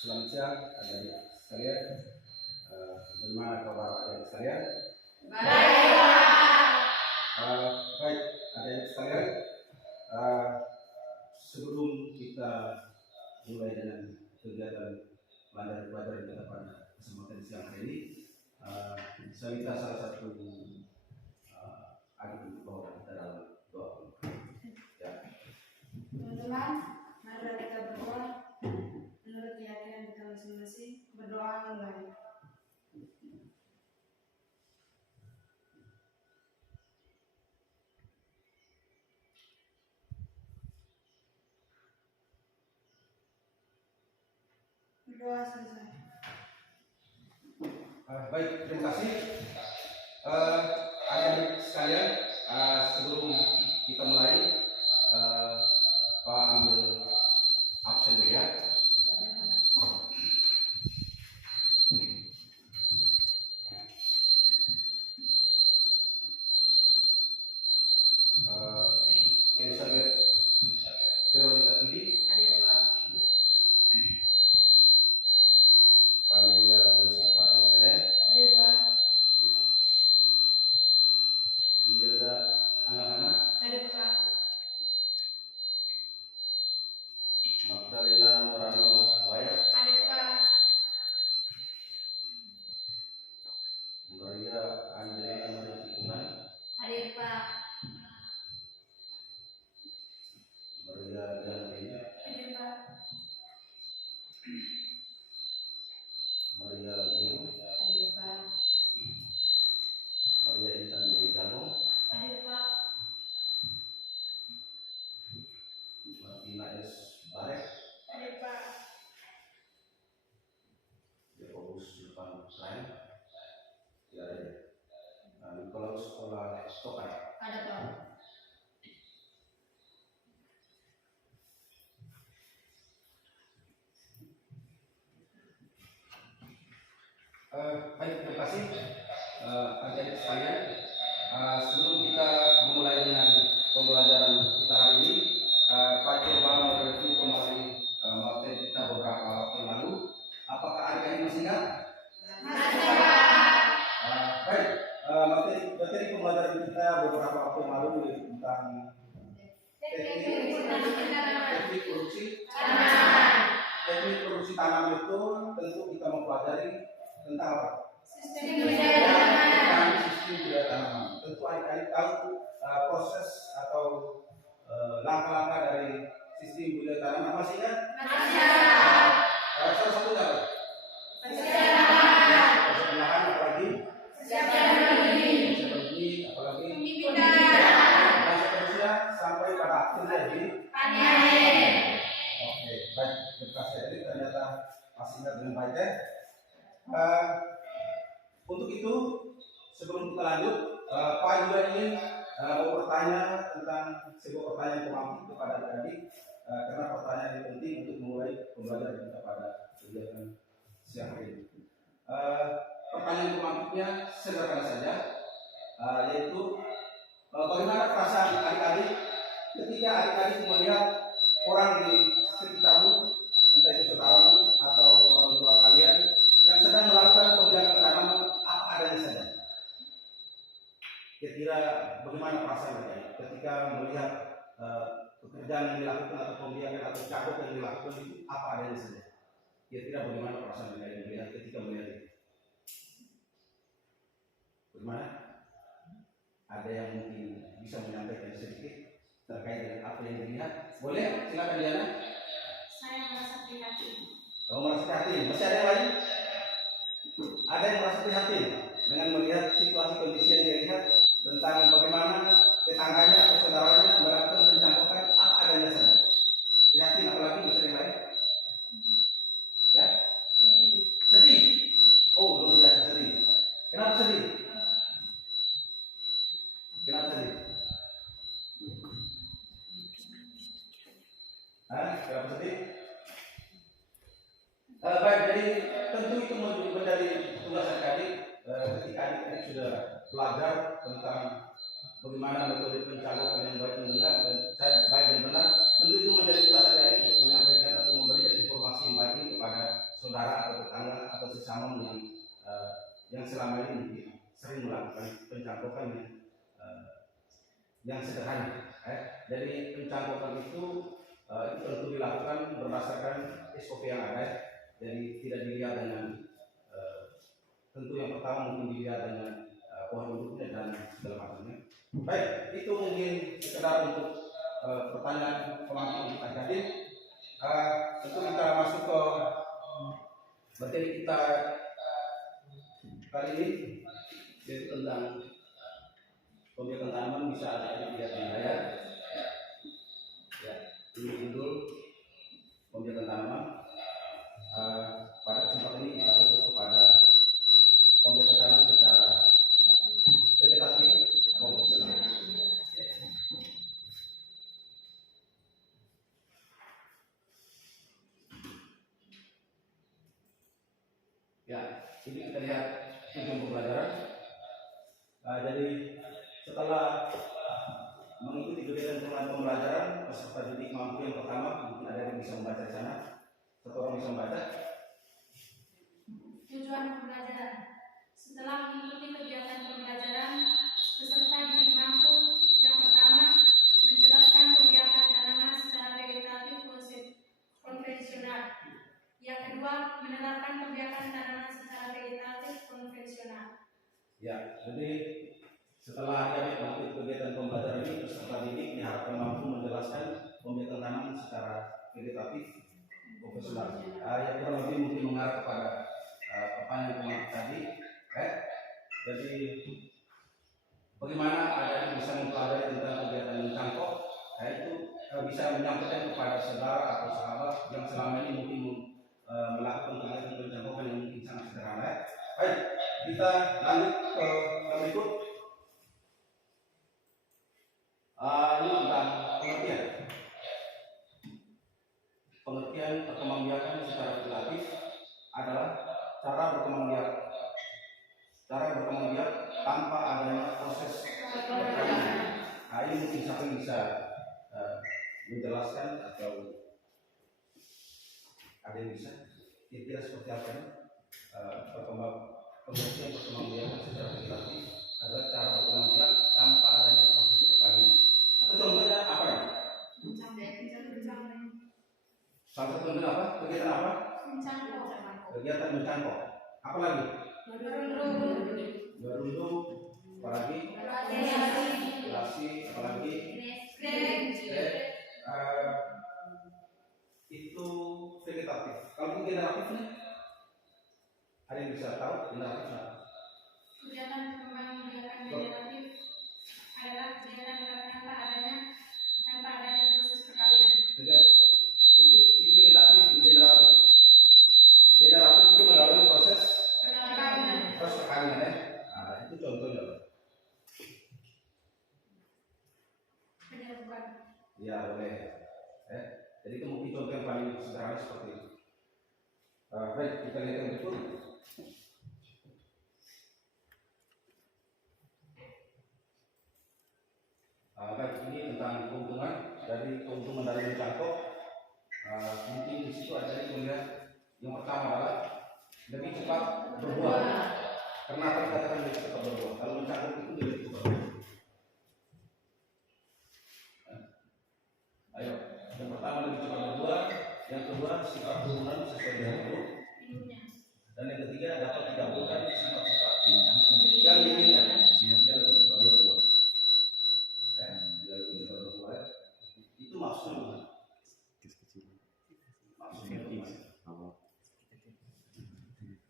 Selamat siang adik-adik sekalian. Bagaimana kabar adik-adik sekalian? Baik adik-adik sekalian. Sebelum kita mulai dengan kegiatan pelajaran kita pada kesempatan siang hari ini, saya minta salah satu adik untuk bawa kita dalam doa. Ya. Teman-teman, mari kita berdoa menurut keyakinan kita masing-masing. Berdoa mulai. Berdoa selesai. Baik, terima kasih adik-adik sekalian. Sebelum kita mulai, Pak ambil absen dulu ya. Elizabeth Veronica Pili, Familia Yosita Eltene, Imelda anak-anak, Magdalena Morano Waya, Maria Angelina Maritipunan, Maria Diantina, Maria Bimo, Maria Intan Dewi Jano, Martina S. Barek, Yakobus Irfan Lain, tidak ada ya. Nikolaus Sekolah Stokan. Baik, terima kasih adik-adik sekalian. Sebelum kita memulai dengan pembelajaran kita hari ini, Pak coba mereview kembali materi kita beberapa waktu yang lalu. Apakah adik-adik masih ingat? Baik, materi pembelajaran kita beberapa waktu yang lalu tentang teknik produksi tanam itu tentu kita mempelajari tentang apa? Sistem budaya tanaman. Tentu adik-adik tahu proses atau langkah-langkah dari sistem budaya tanaman. Masih ingat? Salah satu apa? Proses lahan, apalagi? Apalagi? Dan seterusnya sampai pada akhirnya di panen. Oke, baik. Terima kasih. Jadi ternyata masih ingat dengan baik ya. Untuk itu sebelum kita lanjut, Pak juga ingin mau bertanya tentang sebuah pertanyaan pemahaman kepada adik-adik, karena pertanyaan ini penting untuk memulai pembelajaran kita pada kegiatan siang hari ini. Pertanyaan pemahamannya sederhana saja, yaitu bagaimana perasaan adik-adik ketika adik-adik melihat orang di sekitarmu, entah itu saudaramu atau orang tua kalian yang sedang melakukan pembiakan tanaman apa adanya saja. Kira-kira bagaimana perasaan mereka ketika melihat pekerjaan yang dilakukan atau pembiakan atau cabut yang dilakukan itu apa adanya saja. Kira-kira bagaimana perasaan mereka melihat ketika melihat itu? Bagaimana? Ada yang mungkin bisa menyampaikan sedikit terkait dengan apa yang dilihat? Boleh? Silakan Diana. Saya merasa prihatin. Merasa prihatin. Masih ada yang lain? Ada yang merasa prihatin dengan melihat situasi kondisi yang dilihat tentang bagaimana tetangganya atau saudaranya melakukan pencampuran apa adanya saja. Prihatin, apalagi bisa yang lain? Ya? Sedih. Kenapa sedih? Baik, jadi tentu itu menjadi tugas adik-adik ketika adik-adik sudah belajar tentang bagaimana metode pencangkokan yang baik dan benar, baik dan benar, tentu itu menjadi tugas adik-adik untuk menyampaikan atau memberikan informasi yang baik ini kepada saudara atau tetangga atau sesama yang selama ini mungkin sering melakukan pencangkokan yang sederhana. Jadi pencangkokan itu tentu dilakukan berdasarkan SOP yang ada. Jadi tidak dilihat dengan tentu yang pertama mungkin dilihat dengan pohon duduknya dan segala macamnya. Baik, itu mungkin sekedar untuk pertanyaan pemangku kita tadi. Tentu kita masuk ke materi kita kali ini, yaitu tentang pembiakan tanaman. Bisa ada dilihat di layar. Ya, ini judul pembiakan tanaman. Pada kesempatan ini kita fokus kepada pembiakan tanaman secara vegetatif konvensional. Ya, ini kita lihat tujuan pembelajaran. Jadi setelah mengikuti kegiatan pembelajaran peserta didik mampu yang pertama, mungkin ada yang bisa membaca di sana. Satu orang bisa membaca. Tujuan pembelajaran. Setelah mengikuti kegiatan pembelajaran, peserta didik mampu yang pertama menjelaskan pembiakan tanaman secara vegetatif konvensional. Yang kedua, menerapkan pembiakan tanaman secara vegetatif konvensional. Ya, jadi setelah adik mengikuti kegiatan pembelajaran ini, peserta didik diharapkan mampu menjelaskan pembiakan tanaman secara vegetatif konvensional. Yang kurang lebih mungkin mengarah kepada pertanyaan kemarin tadi. Jadi bagaimana ada yang bisa mempelajari tentang kegiatan mencangkok, itu bisa menyampaikan kepada saudara atau sahabat yang selama ini mungkin melakukan kegiatan pencangkokan yang mungkin sangat sederhana. Baik, kita lanjut ke yang berikut. Ini tentang pengertian. Pengertian perkembangbiakan secara vegetatif adalah cara berkembang biak tanpa adanya proses perkawinan. Ini mungkin siapa yang bisa menjelaskan atau ada yang bisa kira-kira seperti apa ini? Pengertian perkembangbiakan secara vegetatif adalah cara berkembang biak tanpa adanya proses perkawinan. Atau contohnya apa ya? Salah satu contohnya apa? Kegiatan apa? Kegiatan mencangkok. Apa lagi? Berundung. Apa lagi? Relasi. Apa lagi? Itu vegetatif. Kalau generatifnya, ada yang bisa tahu generatifnya? Kegiatan pembiakan vegetatif adalah kegiatan tanpa adanya proses perkawinan. Itu vegetatif, generatif. Generatif itu melalui proses perkawinan ya. Itu contohnya. Penyerukan. Ya boleh. Jadi itu mungkin contoh yang paling sederhana seperti itu. Baik, kita lihat yang berikut. Baik, ini tentang keuntungan dari mencangkok. Mungkin di situ ada yang melihat yang pertama adalah lebih cepat berbuah. Kenapa dikatakan lebih cepat berbuah? Kalau mencangkok itu lebih cepat berbuah. Ayo, yang pertama lebih cepat berbuah, yang kedua sifat turunan sesuai dengan huruf, dan yang ketiga dapat digabungkan sifat-sifat yang diinginkan. Dia lebih cepat berbuah. Dia lebih cepat berbuah. Itu maksudnya.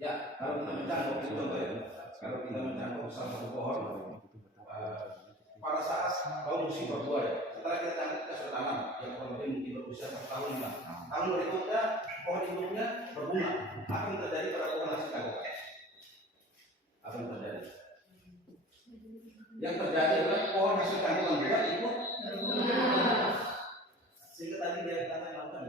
Ya, kalau kita mencangkok itu contoh ya. Kalau kita mencangkok salah satu pohon, pada saat kalau musim berbuah ya, setelah kita cangkok kita sudah tanam, yang kurang lebih mungkin berusia 1 tahun lah. Tahun berikutnya pohon induknya berbunga. Apa yang terjadi pada pohon hasil cangkokan? Apa yang terjadi? Yang terjadi adalah pohon hasil cangkokan juga ikut berbunga. Sehingga tadi dia katakan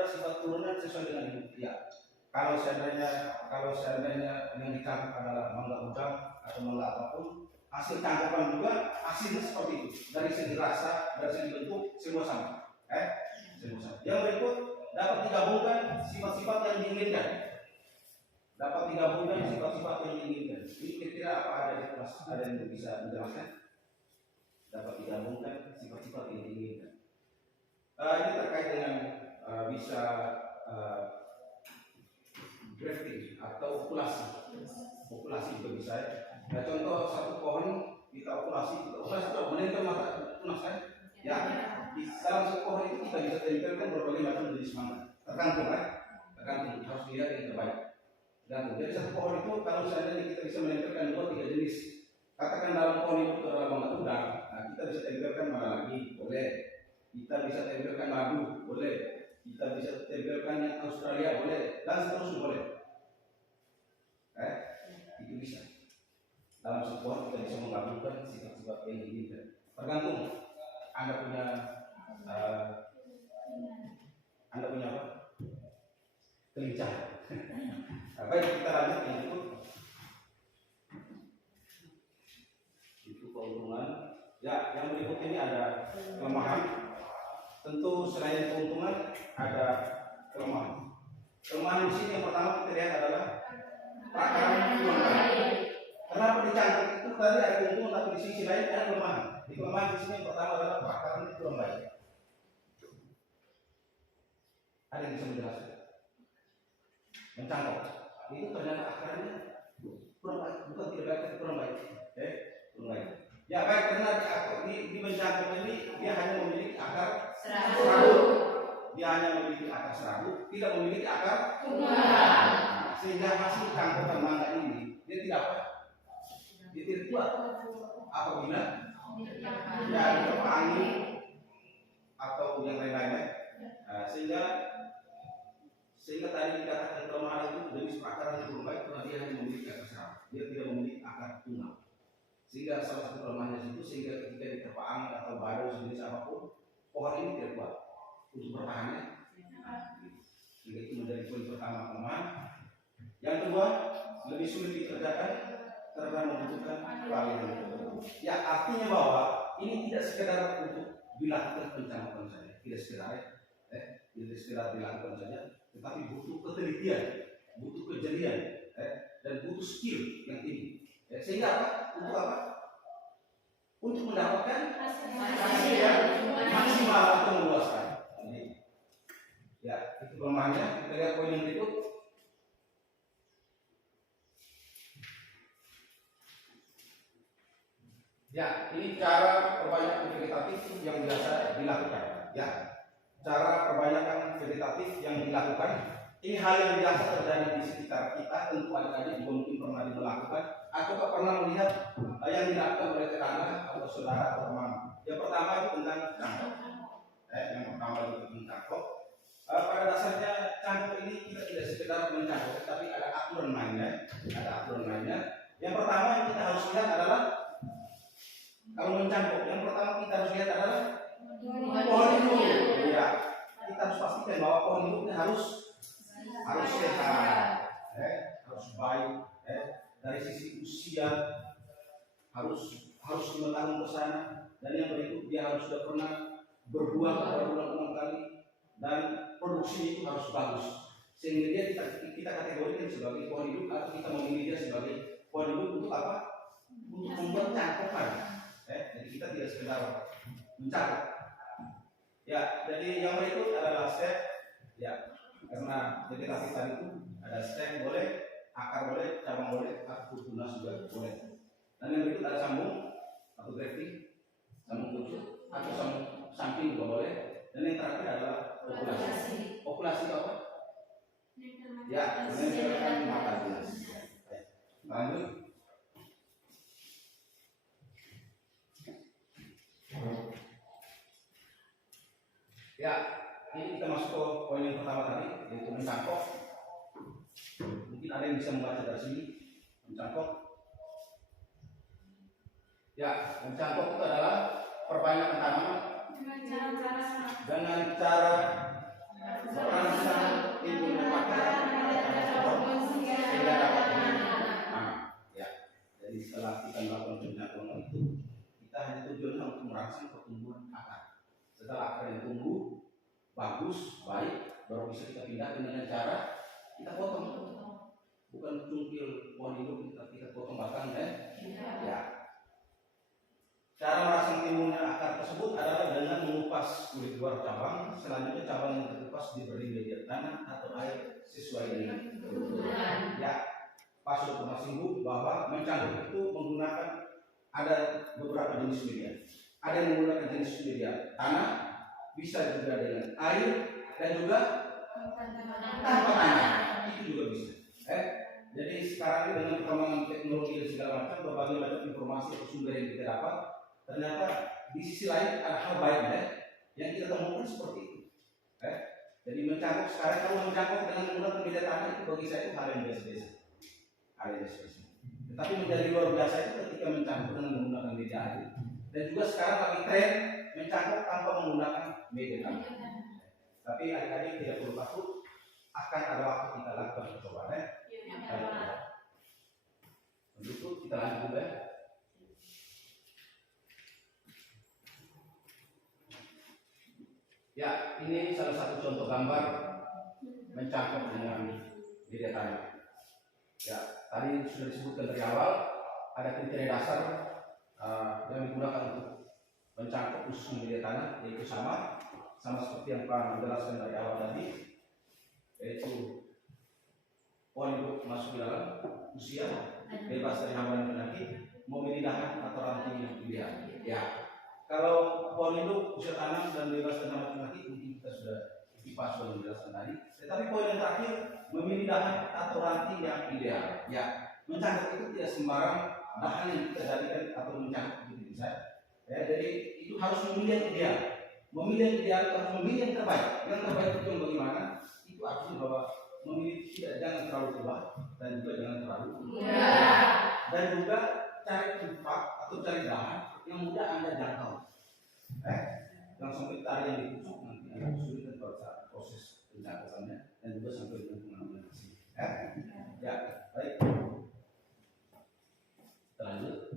ada sifat turunan sesuai dengan ibu. Ya. Kalau seandainya yang ditangkap adalah mangga udang atau mangga apapun, hasil tangkapan juga hasilnya seperti itu. Dari segi rasa, dari segi bentuk, semua sama. Semua sama. Yang berikut dapat digabungkan sifat-sifat yang diinginkan. Ini kira-kira apa ada di kelas? Ada yang bisa menjelaskan? Dapat digabungkan sifat-sifat yang diinginkan. Ini terkait dengan bisa grafting atau populasi juga bisa ya. Nah, contoh satu pohon kita populasi itu menentukan mata tunas kan? Ya, di dalam satu pohon itu kita bisa tempelkan berbagai macam jenis mangga. Tergantung harus dilihat yang terbaik. Dan dari satu pohon itu kalau seandainya kita bisa menempelkan 2-3 jenis, katakan dalam pohon itu adalah mangga udang, nah kita bisa tempelkan mana lagi? Boleh. Kita bisa tempelkan madu, boleh. Kita bisa tempelkan yang Australia, boleh. Dan seterusnya boleh. Itu bisa. Dalam satu pohon kita bisa menggabungkan sifat-sifat yang diinginkan. Tergantung Anda punya apa? Kelincahan. Baik, kita lanjut yang itu keuntungan. Ya, yang berikut ini ada kelemahan. Tentu selain keuntungan ada kelemahan. Kelemahan di sini yang pertama kita lihat adalah perakaran kurang baik. Kenapa dicatat itu tadi ada keuntungan tapi di sisi lain ada kelemahan. Di kelemahan di sini yang pertama adalah perakaran kurang baik. Ada yang bisa menjelaskan? Mencangkok. Itu ternyata akarnya kurang baik, bukan tidak baik tapi kurang baik. Kurang baik. Ya baik, karena di mencangkok ini dia hanya memiliki akar serabut. Dia hanya memiliki akar serabut, tidak memiliki akar tunggal. Sehingga hasil cangkokan mangga ini dia tidak apa? Dia tidak kuat. Apabila ya diterpa angin atau yang lain-lainnya, sehingga tadi dikatakan kelemahan itu jenis perakaran yang kurang baik karena dia hanya memiliki akar serabut, dia tidak memiliki akar tunggal. Sehingga salah satu kelemahannya itu sehingga ketika diterpa angin atau badai sejenis apapun, pohon ini tidak kuat untuk bertahannya. Sehingga itu menjadi poin pertama kelemahan. Yang kedua, lebih sulit dikerjakan karena membutuhkan keahlian. Ya, artinya bahwa ini tidak sekedar untuk dilakukan pencangkapan saja, tidak sekedar dilakukan saja, tetapi butuh ketelitian, butuh kejelian, dan butuh skill yang tinggi. Sehingga apa? Untuk apa? Untuk mendapatkan hasil yang maksimal atau memuaskan. Ya, itu kelemahannya. Kita lihat poin yang berikut. Ya, ini cara perbanyakan vegetatif yang biasa dilakukan. Ya, cara perbanyakan vegetatif yang dilakukan. Ini hal yang biasa terjadi di sekitar kita. Tentu adik-adik juga mungkin pernah melakukan atau pernah melihat yang dilakukan oleh tetangga atau saudara atau teman. Yang pertama itu tentang cangkok. Yang pertama itu tentang cangkok. Pada dasarnya cangkok ini kita tidak sekedar mencangkok, tapi ada aturan mainnya. Yang pertama yang kita harus lihat adalah kalau mencangkok, yang pertama kita harus lihat adalah pohon hidupnya. Ya, kita harus pastikan bahwa pohon hidupnya harus sehat, harus baik, dari sisi usia harus 5 tahun ke sana, dan yang berikut dia harus sudah pernah berbuah berulang-ulang kali, dan produksinya itu harus bagus, sehingga dia kita kategorikan sebagai pohon hidup atau kita memilih dia sebagai pohon hidup untuk apa? Untuk membuat cangkokan. Jadi kita tidak sekedar mencangkok. Ya, jadi yang berikut adalah stem. Ya, karena vegetasi tadi itu ada stem boleh, akar boleh, cabang boleh, atau tunas juga boleh. Dan yang berikut ada sambung atau grafting, sambung pucuk atau sambung samping juga boleh. Dan yang terakhir adalah populasi. Populasi apa? Ya, menempelkan mata jelas. Lanjut. Ya, ini kita masuk ke poin yang pertama tadi, yaitu mencangkok. Mungkin ada yang bisa membaca dari sini. Mencangkok. Ya, mencangkok itu adalah perbanyakan tanaman dengan cara merangsang timbulnya pakaian sehingga dapat ya. Jadi setelah kita melakukan penjangkauan itu, kita hanya tujuannya untuk merangsang pertumbuhan akar. Setelah akar yang tumbuh bagus, baik, baru bisa kita pindahkan dengan cara kita potong. Bukan cungkil pohon hidup kita potong batangnya. Ya. Cara merangsang timbulnya akar tersebut adalah dengan mengupas kulit luar cabang. Selanjutnya cabang yang terkupas diberi media tanah atau air sesuai dengan kebutuhan. Ya, Pak Sudah masih Bu bahwa mencangkuk itu menggunakan ada beberapa jenis media. Ada yang menggunakan jenis media tanah, bisa juga dengan air, dan juga tanpa tanah. Itu juga bisa. Jadi sekarang ini dengan perkembangan teknologi dan segala macam, berbagai macam informasi atau sumber yang kita dapat, ternyata di sisi lain ada hal baiknya yang kita temukan seperti itu. Jadi mencangkuk sekarang, kalau mencangkuk dengan menggunakan media tanah itu bagi saya itu hal yang biasa-biasa. Tetapi menjadi luar biasa itu ketika mencangkuk dengan menggunakan media air. Dan juga sekarang lagi tren mencangkuk tanpa menggunakan media tanah. Tapi adik-adik tidak perlu takut, akan ada waktu kita lakukan percobaan. Untuk itu kita lanjut ya. Ya, ini salah satu contoh gambar mencangkuk dengan media tanah. Ya, tadi sudah disebutkan dari awal ada kriteria dasar yang digunakan untuk mencangkuk khusus media tanah, yaitu sama seperti yang Pak menjelaskan dari awal tadi, yaitu pohon hidup masuk di dalam usia, bebas dari hama dan penyakit, memilih dahan atau ranting yang ideal. Ya, kalau pohon hidup usia tanam dan bebas dari hama dan penyakit mungkin kita sudah sudah menjelaskan tadi. Tetapi poin yang terakhir, memilih dahan atau ranting yang ideal. Ya, mencangkuk itu tidak sembarang dahan yang kita jadikan atau mencangkuk gitu bisa. Ya, jadi itu harus memilih yang ideal. Memilih yang ideal harus memilih yang terbaik. Yang terbaik itu yang bagaimana? Itu artinya bahwa memilih jangan terlalu tua dan juga jangan terlalu muda. Dan juga cari tempat atau cari dahan yang mudah Anda jangkau. Yang sampai tari yang ditusuk nanti agak kesulitan pada saat proses pencangkukannya dan juga sampai dengan pengambilan hasil. Ya, baik. Kita lanjut.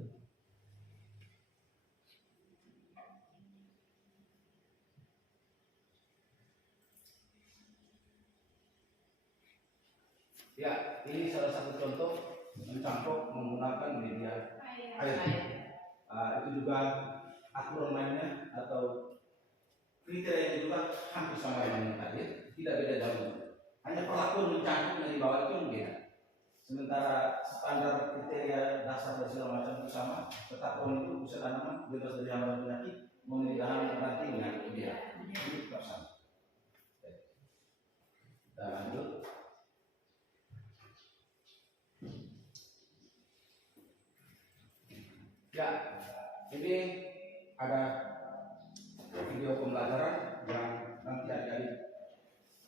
Ya, ini salah satu contoh mencangkuk menggunakan media air. Itu juga aturan mainnya atau kriteria juga hampir sama dengan tadi, tidak beda jauh. Hanya perlakuan mencangkuk dari bawah itu yang beda. Sementara standar kriteria dasar dan segala macam itu sama, tetap pohon itu bisa tanaman bebas dari hama dan penyakit, memilih dahan ranting dengan ideal. Ini tetap sama. Kita lanjut. Ya, ini ada video pembelajaran yang nanti adik-adik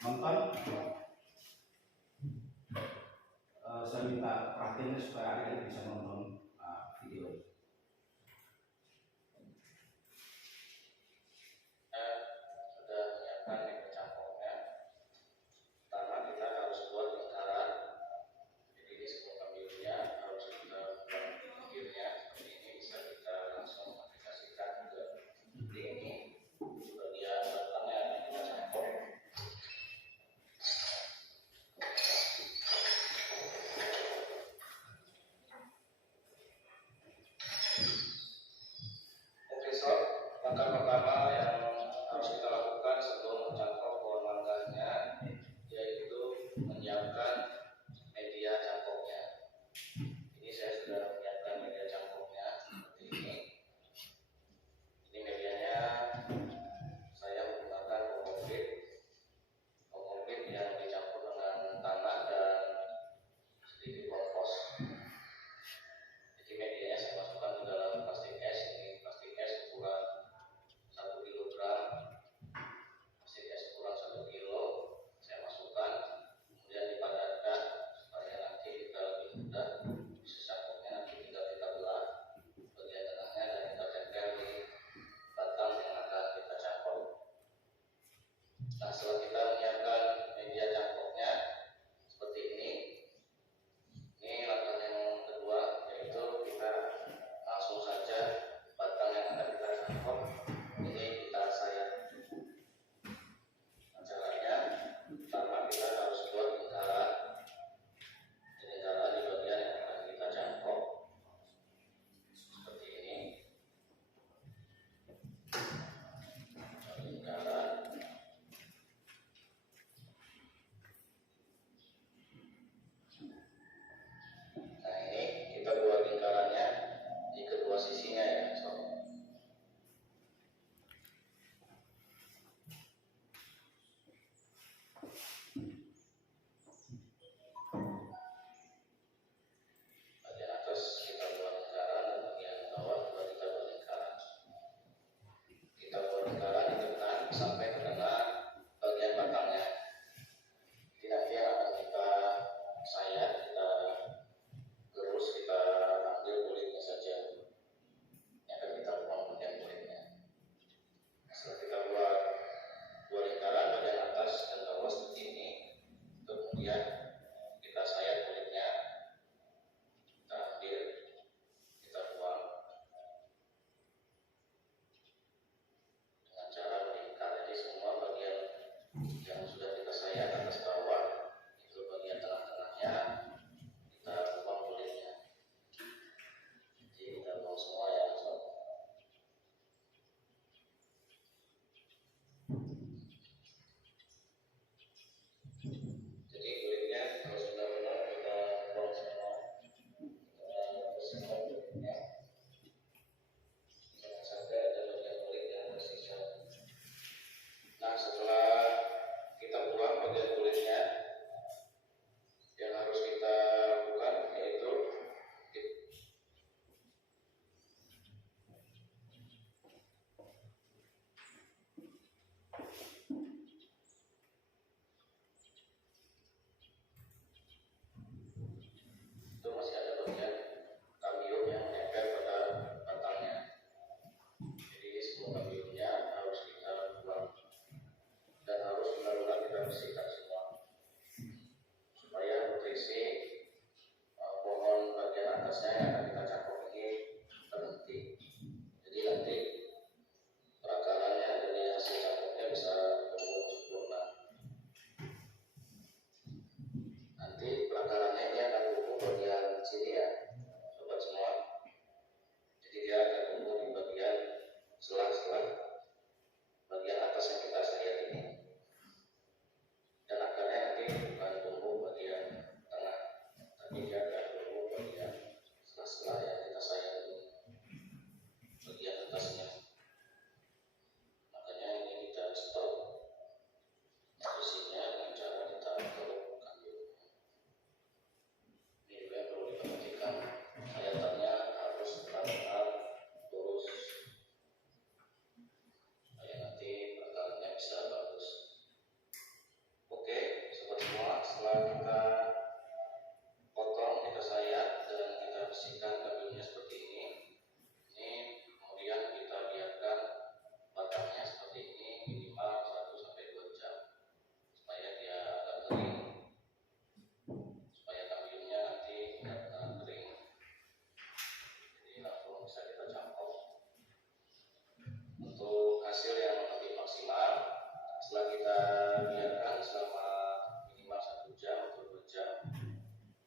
nonton. Saya minta perhatiannya supaya adik-adik bisa nonton video. Sudah menyiapkan yang mencangkuknya. Pertama kita harus buat lingkaran. Jadi ini semua kambingnya harus kita buat pinggirnya seperti ini, bisa kita langsung aplikasikan juga atasnya yang akan kita campur ini terhenti. Jadi nanti perakarannya dari hasil campurnya bisa tumbuh sempurna. Nanti perakarannya ini akan tumbuh bagian sini ya, sobat semua. Jadi dia akan tumbuh di bagian selang-selang bagian atas yang kita sayat ini. Dan akarnya nanti bukan tumbuh bagian tengah, tapi dia akan tumbuh bagian selang-selang yang kita sayat ini, bagian atasnya. Makanya ini kita stop posisinya dengan cara kita peluk kandungnya. Ini juga yang perlu diperhatikan, sayatannya harus benar-benar lurus supaya nanti perakarannya bisa bagus. Oke, sobat semua, setelah kita potong, kita sayat dan kita bersihkan kandungnya seperti ini kemudian kita biarkan batangnya seperti ini minimal 1-2 jam supaya dia agak kering, supaya kambingnya nanti benar-benar kering. Jadi langsung bisa kita campur. Untuk hasil yang lebih maksimal, setelah kita biarkan selama minimal 1 jam atau 2 jam,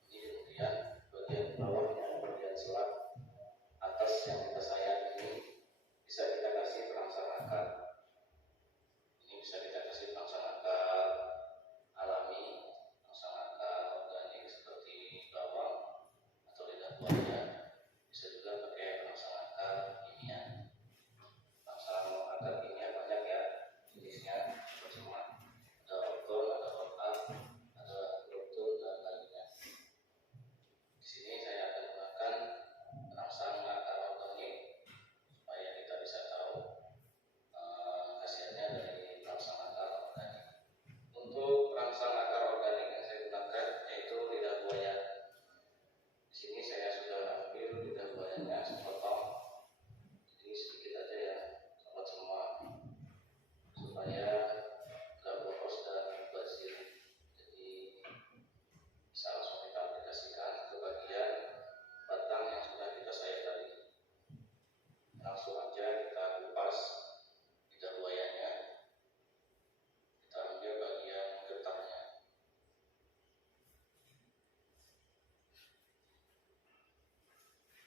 ini kemudian bagian bawahnya, bagian selang atas yang kita sayat ini bisa kita kasih perangsang akar. Ini bisa kita kasih perangsang akar alami, perangsang akar organik seperti bawang atau lidah buaya. Bisa juga pakai perangsang akar kimia. Perangsang akar kimia banyak ya jenisnya, semua ada orton, ada rotan, ada glutun dan lainnya. Di sini saya akan gunakan perangsang akar organik supaya kita bisa tahu hasilnya dari perangsang akar organik. Untuk perangsang akar organik yang saya gunakan yaitu lidah buaya. Di sini saya sudah ambil lidah buayanya sepotong, jadi sedikit aja ya sobat semua, supaya nggak boros dan mubazir. Jadi bisa langsung kita aplikasikan ke bagian batang yang sudah kita sayat tadi. Langsung aja kita kupas lidah buayanya, kita ambil bagian getahnya.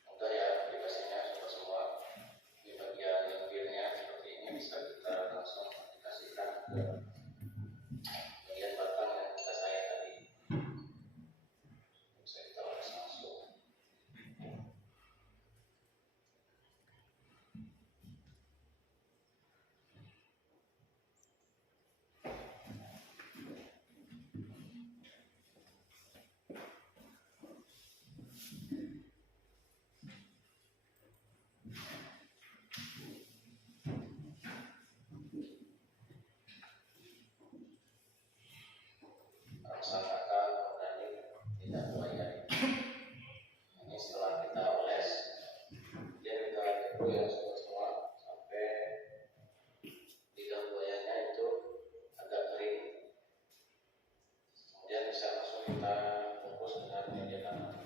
Mudah ya aplikasinya sobat semua. Di bagian lendirnya seperti ini bisa kita langsung aplikasikan ke bagian batang yang kita sayat tadi. Bisa kita oles langsung. Perangsang akar organik lidah buaya ini setelah kita oles, dia kita aduk ya sobat semua sampai lidah buayanya itu agak kering. Kemudian bisa langsung kita bungkus dengan media tanam.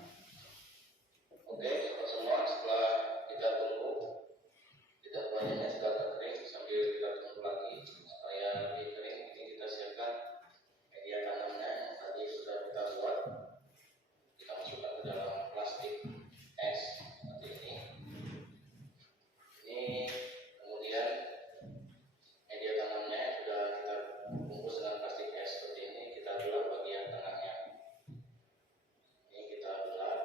Oke sobat semua, setelah kita tunggu lidah buayanya sudah agak kering, sambil kita tunggu lagi supaya lebih kering, ini kita siapkan media tanamnya yang tadi sudah kita buat. Kita masukkan ke dalam plastik es seperti ini. Ini kemudian media tanamnya sudah kita bungkus dengan plastik es seperti ini. Kita belah bagian tengahnya. Ini kita belah.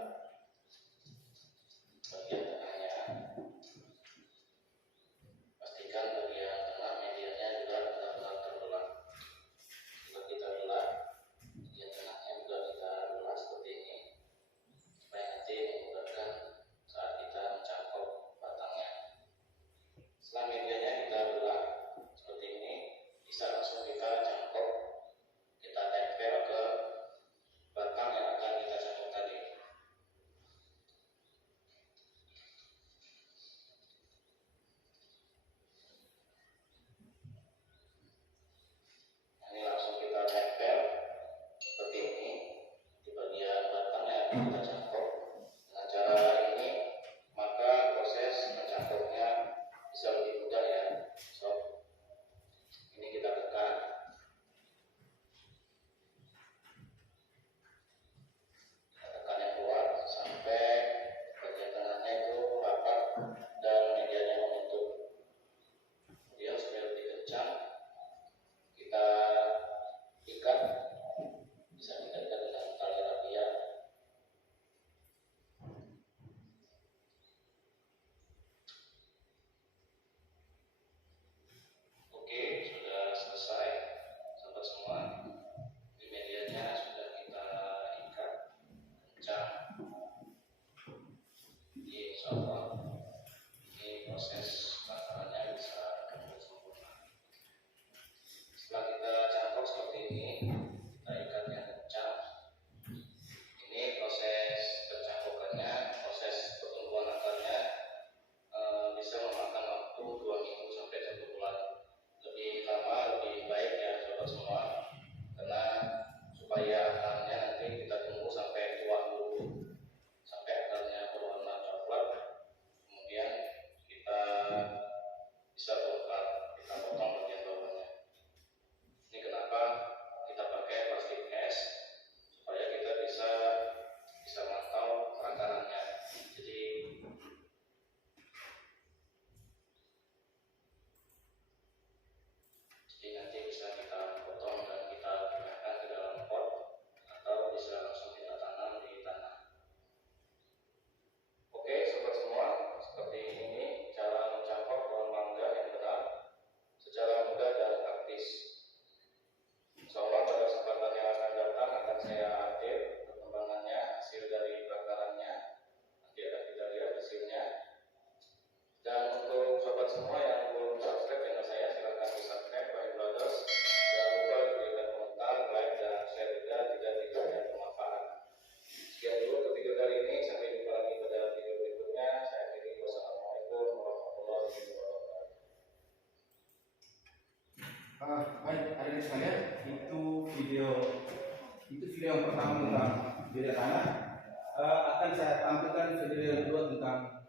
tampilkan video yang kedua tentang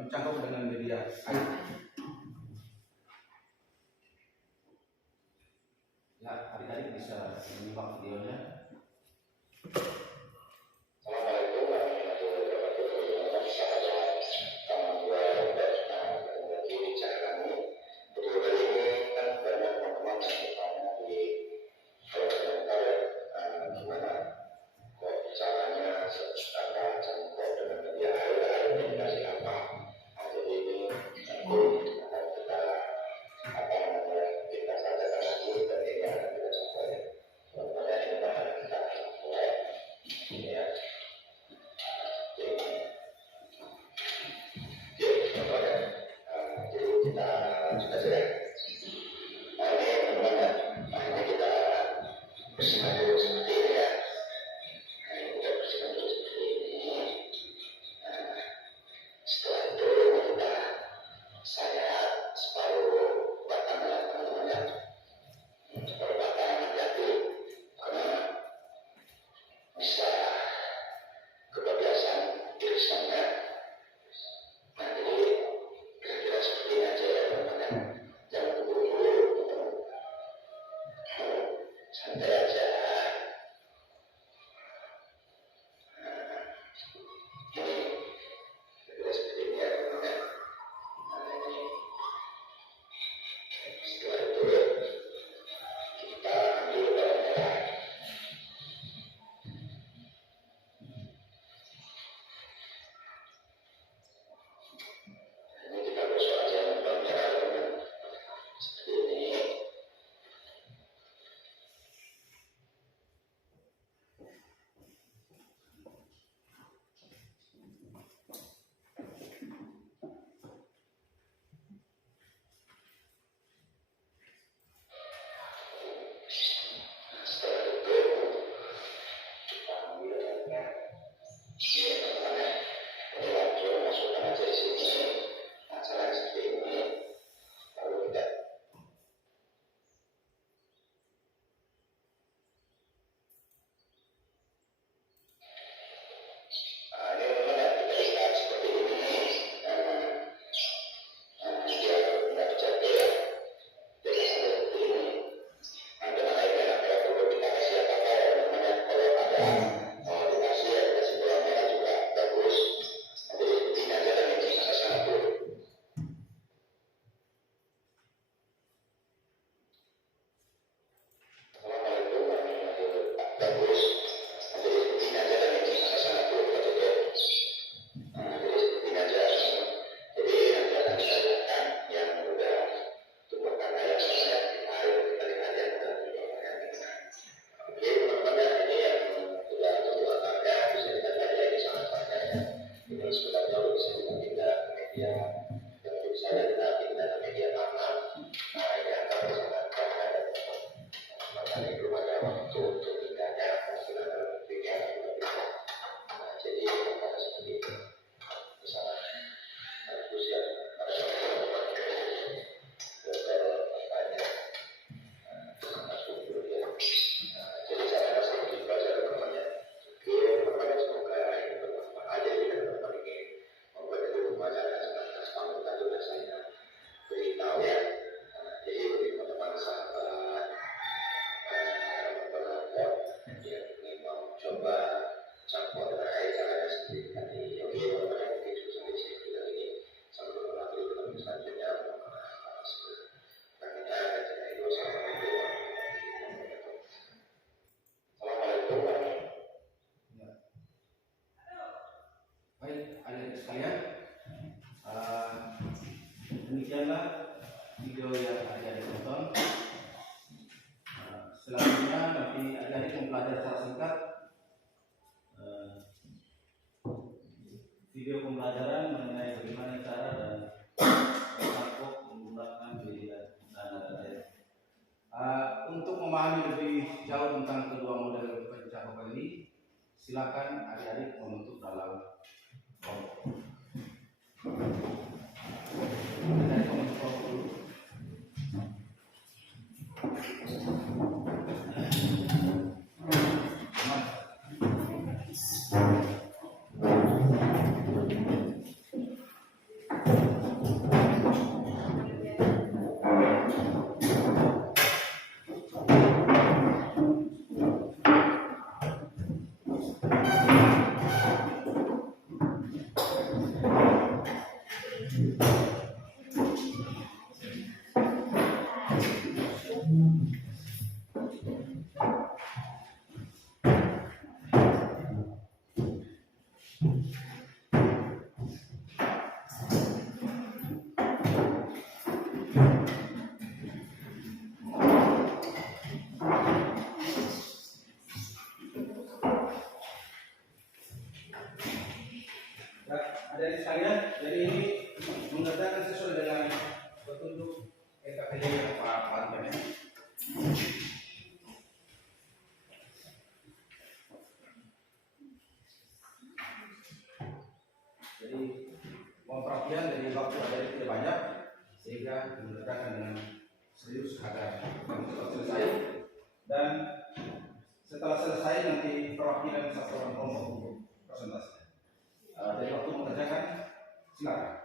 mencangkup dengan media. Ayo. Ya, adik-adik bisa menyimak videonya. Assalamualaikum warahmatullahi wabarakatuh. Sahabat teman-teman berbagi bicara kami. Video kali ini kan banyak teman-teman yang bertanya di komentar gimana kok caranya secara cangkok dengan media air dikasih apa. Nah, jadi ini nanti akan kita kita sampaikan lagi dan ini akan kita coba ya. Sebenarnya ini akan kita mulai ya. Jadi kita lanjut aja ya. Nah ini teman-teman, nah ini kita bersihkan dulu seperti ini ya. Nah ini kita bersihkan dulu seperti ini. Nah, setelah itu kita sayat separuh batangnya teman-teman ya. Separuh batang hati-hati karena bisa kebablasan irisannya. Nah jadi kira-kira seperti ini aja ya teman-teman. Jangan terburu-buru, santai aja. Ini kira-kira seperti ini ya teman-teman. Nah ini setelah itu kita ambil bawang merah. Ini kita gosok aja dengan bawang merah teman-teman. Seperti ini. Setelah itu kita ambil ini teman-teman ya. Ini langsung masukkan aja di sini. Nah caranya seperti ini. Lalu kita ini teman-teman ya, kita ikat seperti ini. Biar nggak terjatuh ya. Jadi sampai seperti ini. Nah dengan airnya nggak perlu kita kasih apa-apa ya teman-teman ya. Kalau ada mau dikasih ya dikasih bawang merah juga bagus. Nanti seperti ini aja dan ini sangat-sangat dulu. Assalamualaikum warahmatullahi wabarakatuh. Bagus. Nanti seperti ini aja dan ini sangat-sangat dulu kita tutup. Nah, jadi seperti ini aja. Jadi nanti akan kita lihatkan yang udah tumbuh karena yang namanya air kita lihat ya dan juga yang ini. Oke teman-teman ya, ini yang sudah tumbuh akarnya bisa kita lihat ya ini sangat-sangat ya. Ini sebenarnya bisa kita pindah ke media yang bisa kita pindah ke media tanam. Nah ini akan disarankan ada teman-teman ini belum ada waktu untuk pindahnya mungkin ada lebihnya juga bisa. Nah jadi akan seperti itu. Misalnya bagus ya. Ada teman-teman bertanya. Sangat subur ya. Nah, jadi saya rasa begitu aja teman-teman ya. Oke teman-teman semoga ini bermanfaat aja ya teman-teman ini membuat itu rumahnya dan sangat pamungkas juga saya beritahu ya. Nah, jadi bagi teman-teman sahabat penonton yang ingin mau coba campur dengan air caranya sendiri tadi. Oke teman-teman ya, mungkin cukup sampai di sini video ini. Sampai bertemu lagi di video selanjutnya. Assalamualaikum warahmatullahi wabarakatuh. Ya. Baik, adik-adik sekalian, demikianlah video yang adik-adik tonton. Selanjutnya nanti adik-adik mempelajari secara singkat video pembelajaran mengenai bagaimana cara dan mencangkup menggunakan media dan lain-lain. Untuk memahami lebih jauh tentang kedua model pencangkupan ini, silakan adik-adik membentuk dalam kelompok. Adik-adik membentuk kelompok dulu. Teman. Hadirin sekalian, jadi ini mengerjakan sesuai dengan petunjuk LKPD yang Pak Panten. Jadi mohon perhatian, dari waktu ada tidak banyak sehingga mengerjakan dengan serius agar kami cepat selesai, dan setelah selesai nanti perwakilan satuan kelompok untuk presentasi. Jadi waktu mengerjakan silakan.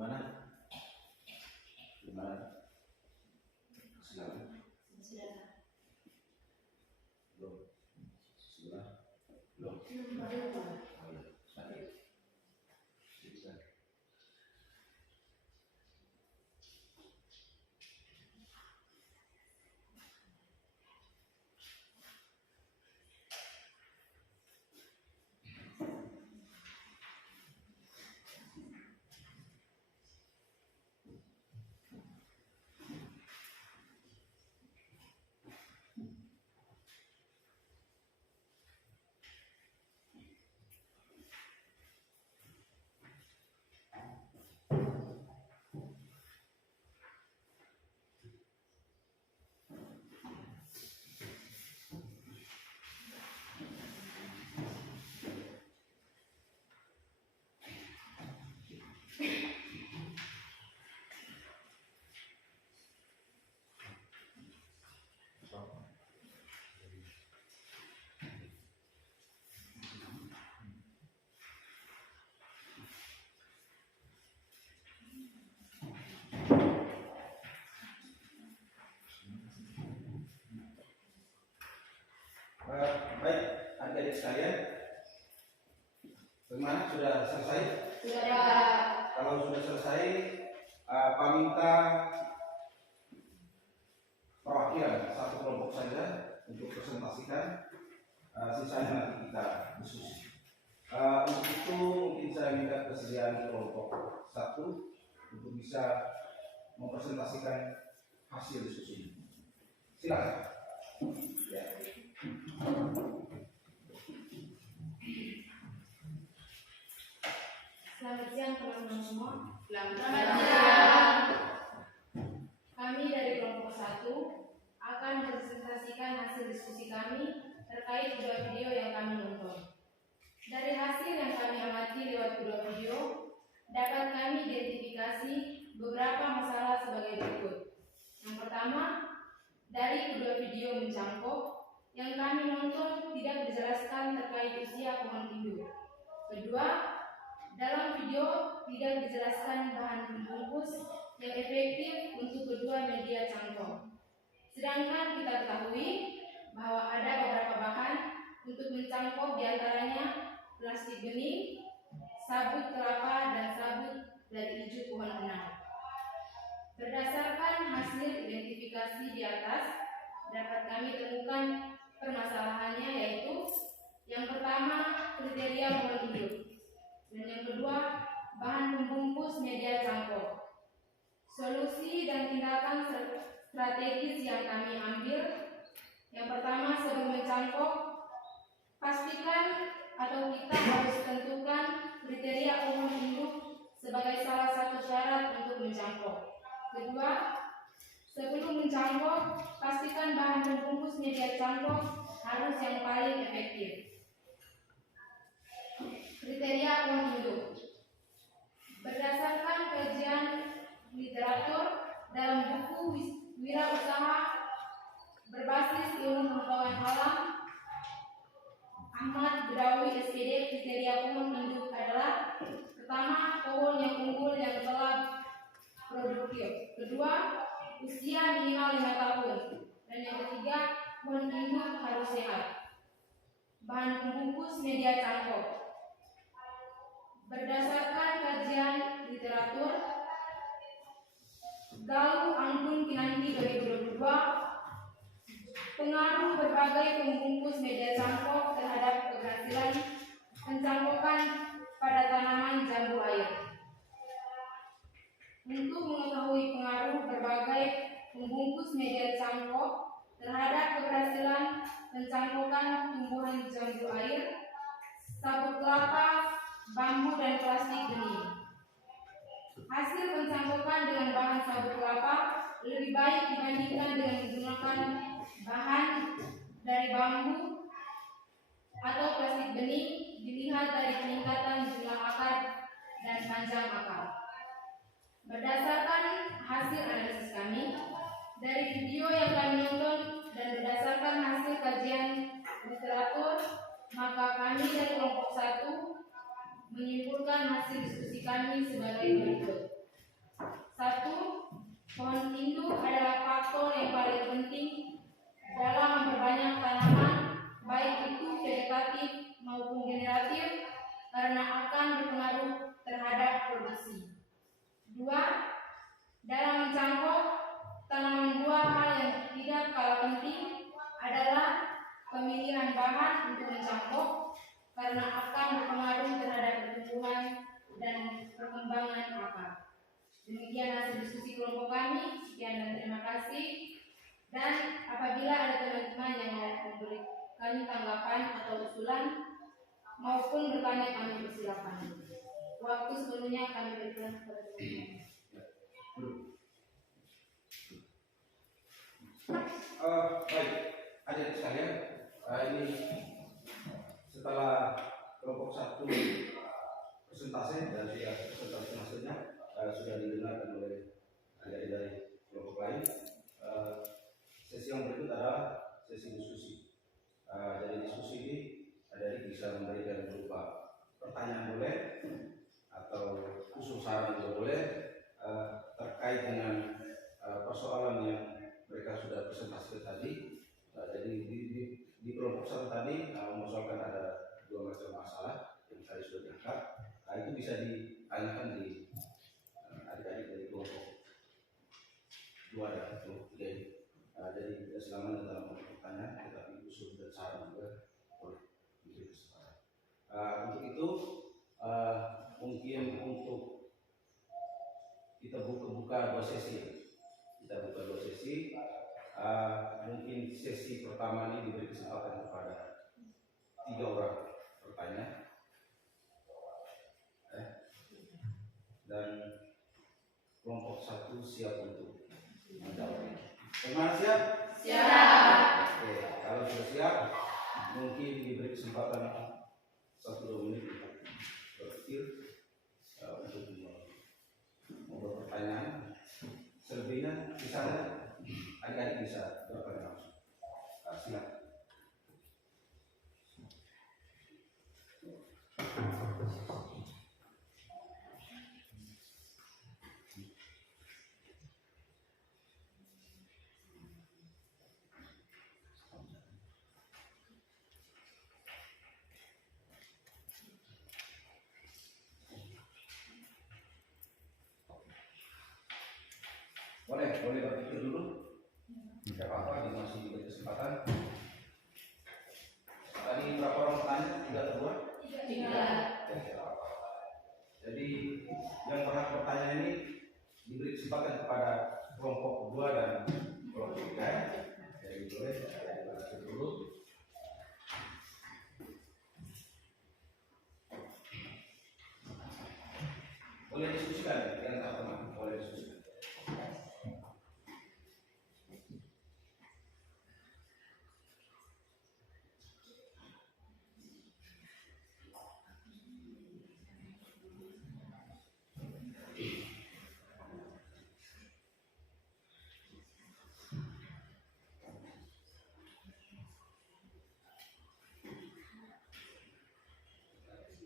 Gimana? Gimana? Silakan. Belum. Sudah. Belum. Baik, adik-adik sekalian, bagaimana? Sudah selesai? Sudah. Kalau sudah selesai, Pak minta perwakilan satu kelompok saja untuk presentasikan, sisanya nanti kita diskusi. Untuk itu mungkin saya minta kesediaan kelompok satu untuk bisa mempresentasikan hasil diskusi. Silakan. Ya. Selamat siang teman-teman semua. Selamat siang. Kami dari kelompok 1 akan mempresentasikan hasil diskusi kami terkait kedua video yang kami nonton. Dari hasil yang kami amati lewat kedua video, dapat kami identifikasi beberapa masalah sebagai berikut. Yang pertama, dari kedua video mencangkok yang kami nonton tidak dijelaskan terkait usia pohon induk. Kedua, dalam video tidak dijelaskan bahan pembungkus yang efektif untuk kedua media cangkok. Sedangkan kita ketahui bahwa ada beberapa bahan untuk mencangkok, diantaranya plastik bening, sabut kelapa, dan sabut dari ijuk pohon enang. Berdasarkan hasil identifikasi di atas, dapat kami temukan permasalahannya, yaitu yang pertama kriteria pohon induk, dan yang kedua bahan pembungkus media cangkok. Solusi dan tindakan strategis yang kami ambil, yang pertama sebelum mencangkok, pastikan atau kita harus tentukan kriteria pohon induk sebagai salah satu syarat untuk mencangkok. Kedua, sebelum mencangkok, pastikan bahan pembungkus media cangkok harus yang paling efektif. Kriteria pohon induk. Berdasarkan kajian literatur dalam buku Wirausaha berbasis ilmu pengetahuan alam Ahmad Bedawi SPD, kriteria pohon induk adalah: pertama, pohon yang unggul yang telah produktif. Kedua, usia minimal 5 tahun. Dan yang ketiga, pohon induk harus sehat. Bahan pembungkus media cangkok. Berdasarkan kajian literatur Galuh Anggun Kinanti 2022, pengaruh berbagai pembungkus media cangkok terhadap keberhasilan pencangkokan pada tanaman jambu air. Untuk mengetahui pengaruh berbagai pembungkus media cangkok terhadap keberhasilan pencangkokan tumbuhan jambu air, sabut kelapa, bambu, dan plastik bening. Hasil pencangkokan dengan bahan sabut kelapa lebih baik dibandingkan dengan menggunakan bahan dari bambu atau plastik bening dilihat dari peningkatan jumlah akar dan panjang akar. Berdasarkan hasil analisis kami dari video yang kami nonton dan berdasarkan hasil kajian literatur, maka kami dari kelompok 1 menyimpulkan hasil diskusi kami sebagai berikut. pemilihan bahan untuk mencangkok karena akan berpengaruh terhadap pertumbuhan dan perkembangan akar. Demikian hasil diskusi kelompok kami. Sekian dan terima kasih. Dan apabila ada teman-teman yang mau memberikan tanggapan atau usulan maupun bertanya, kami persilakan. Waktu sepenuhnya kami berikan kepada teman-teman. Baik, adik sekalian, ini setelah kelompok 1 presentasi dan presentasi maksudnya sudah didengarkan oleh adik dari kelompok lain. Sesi yang berikut adalah sesi diskusi. Dari diskusi ini adik bisa memberikan berupa pertanyaan boleh atau usul saran juga boleh terkait dengan persoalan yang mereka sudah presentasikan tadi. Jadi di kelompok 1 tadi mengusulkan ada 2 macam masalah yang tadi sudah diangkat. Itu bisa ditanyakan di adik-adik dari kelompok 2 dan kelompok 3 ini. Jadi tidak selamanya dalam pertanyaan, tetapi usul dan saran juga boleh diberi kesempatan. Untuk itu mungkin untuk kita buka 2 sesi. Kita buka 2 sesi. Mungkin sesi pertama ini diberi kesempatan kepada 3 orang bertanya. Dan kelompok 1 siap untuk menjawab. Bagaimana siap? Siap. Oke, kalau sudah siap, mungkin diberi kesempatan 1-2 menit untuk berpikir untuk membuat pertanyaan. Selebihnya di sana adik-adik bisa bertanya langsung. Silakan. Boleh berpikir dulu. Tidak apa-apa, ini masih diberi kesempatan. Tadi berapa orang bertanya? 3 atau 2? 3. Jadi yang berhak bertanya ini diberi kesempatan kepada kelompok 2 dan kelompok 3. Jadi boleh berpikir dulu. Boleh diskusikan di antara teman, boleh diskusikan.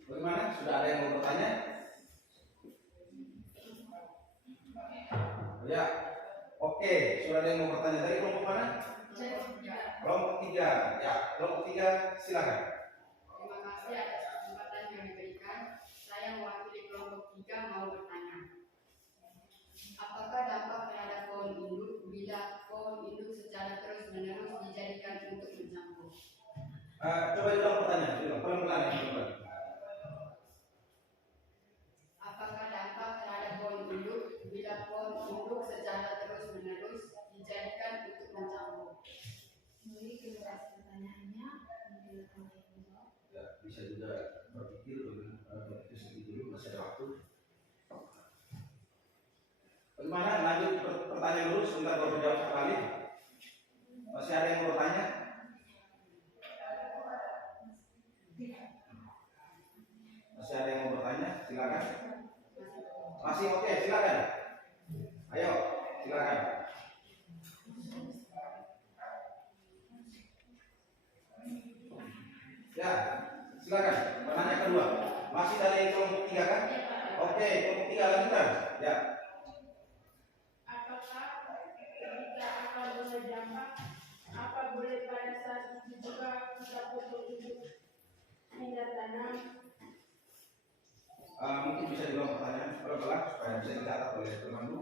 Bagaimana? Sudah ada yang mau bertanya? Ya, oke. Sudah ada yang mau bertanya dari kelompok mana? Kelompok 3. Ya, kelompok 3 silakan. Terima kasih atas kesempatan yang diberikan. Saya mewakili kelompok 3 mau bertanya. Apakah dampak terhadap pohon induk bila pohon induk secara terus-menerus dijadikan untuk mencampur? Coba diulang pertanyaan, pelan-pelan ya, pelan-pelan. Apakah dampak terhadap pohon induk bila pohon induk secara terus-menerus dijadikan untuk mencampur? Mungkin generasi pertanyaannya Ya, bisa juga berpikir sedikit dulu, masih ada waktu. Bagaimana? Lanjut pertanyaan dulu, sebentar baru jawab sekali. Masih ada yang mau bertanya? Masih ada yang mau bertanya? Silakan. Masih oke, silakan. Ayo, silakan. Ya, silakan. Pertanyaan kedua. Masih dari kelompok 3 kan? Oke, kelompok 3 lanjutkan. Ya. Apakah ketika akan berdampak, apa boleh pada saat itu juga kita potong hidup hingga tanam? Mungkin bisa diulang pertanyaan pelan-pelan supaya bisa dicatat oleh temanmu.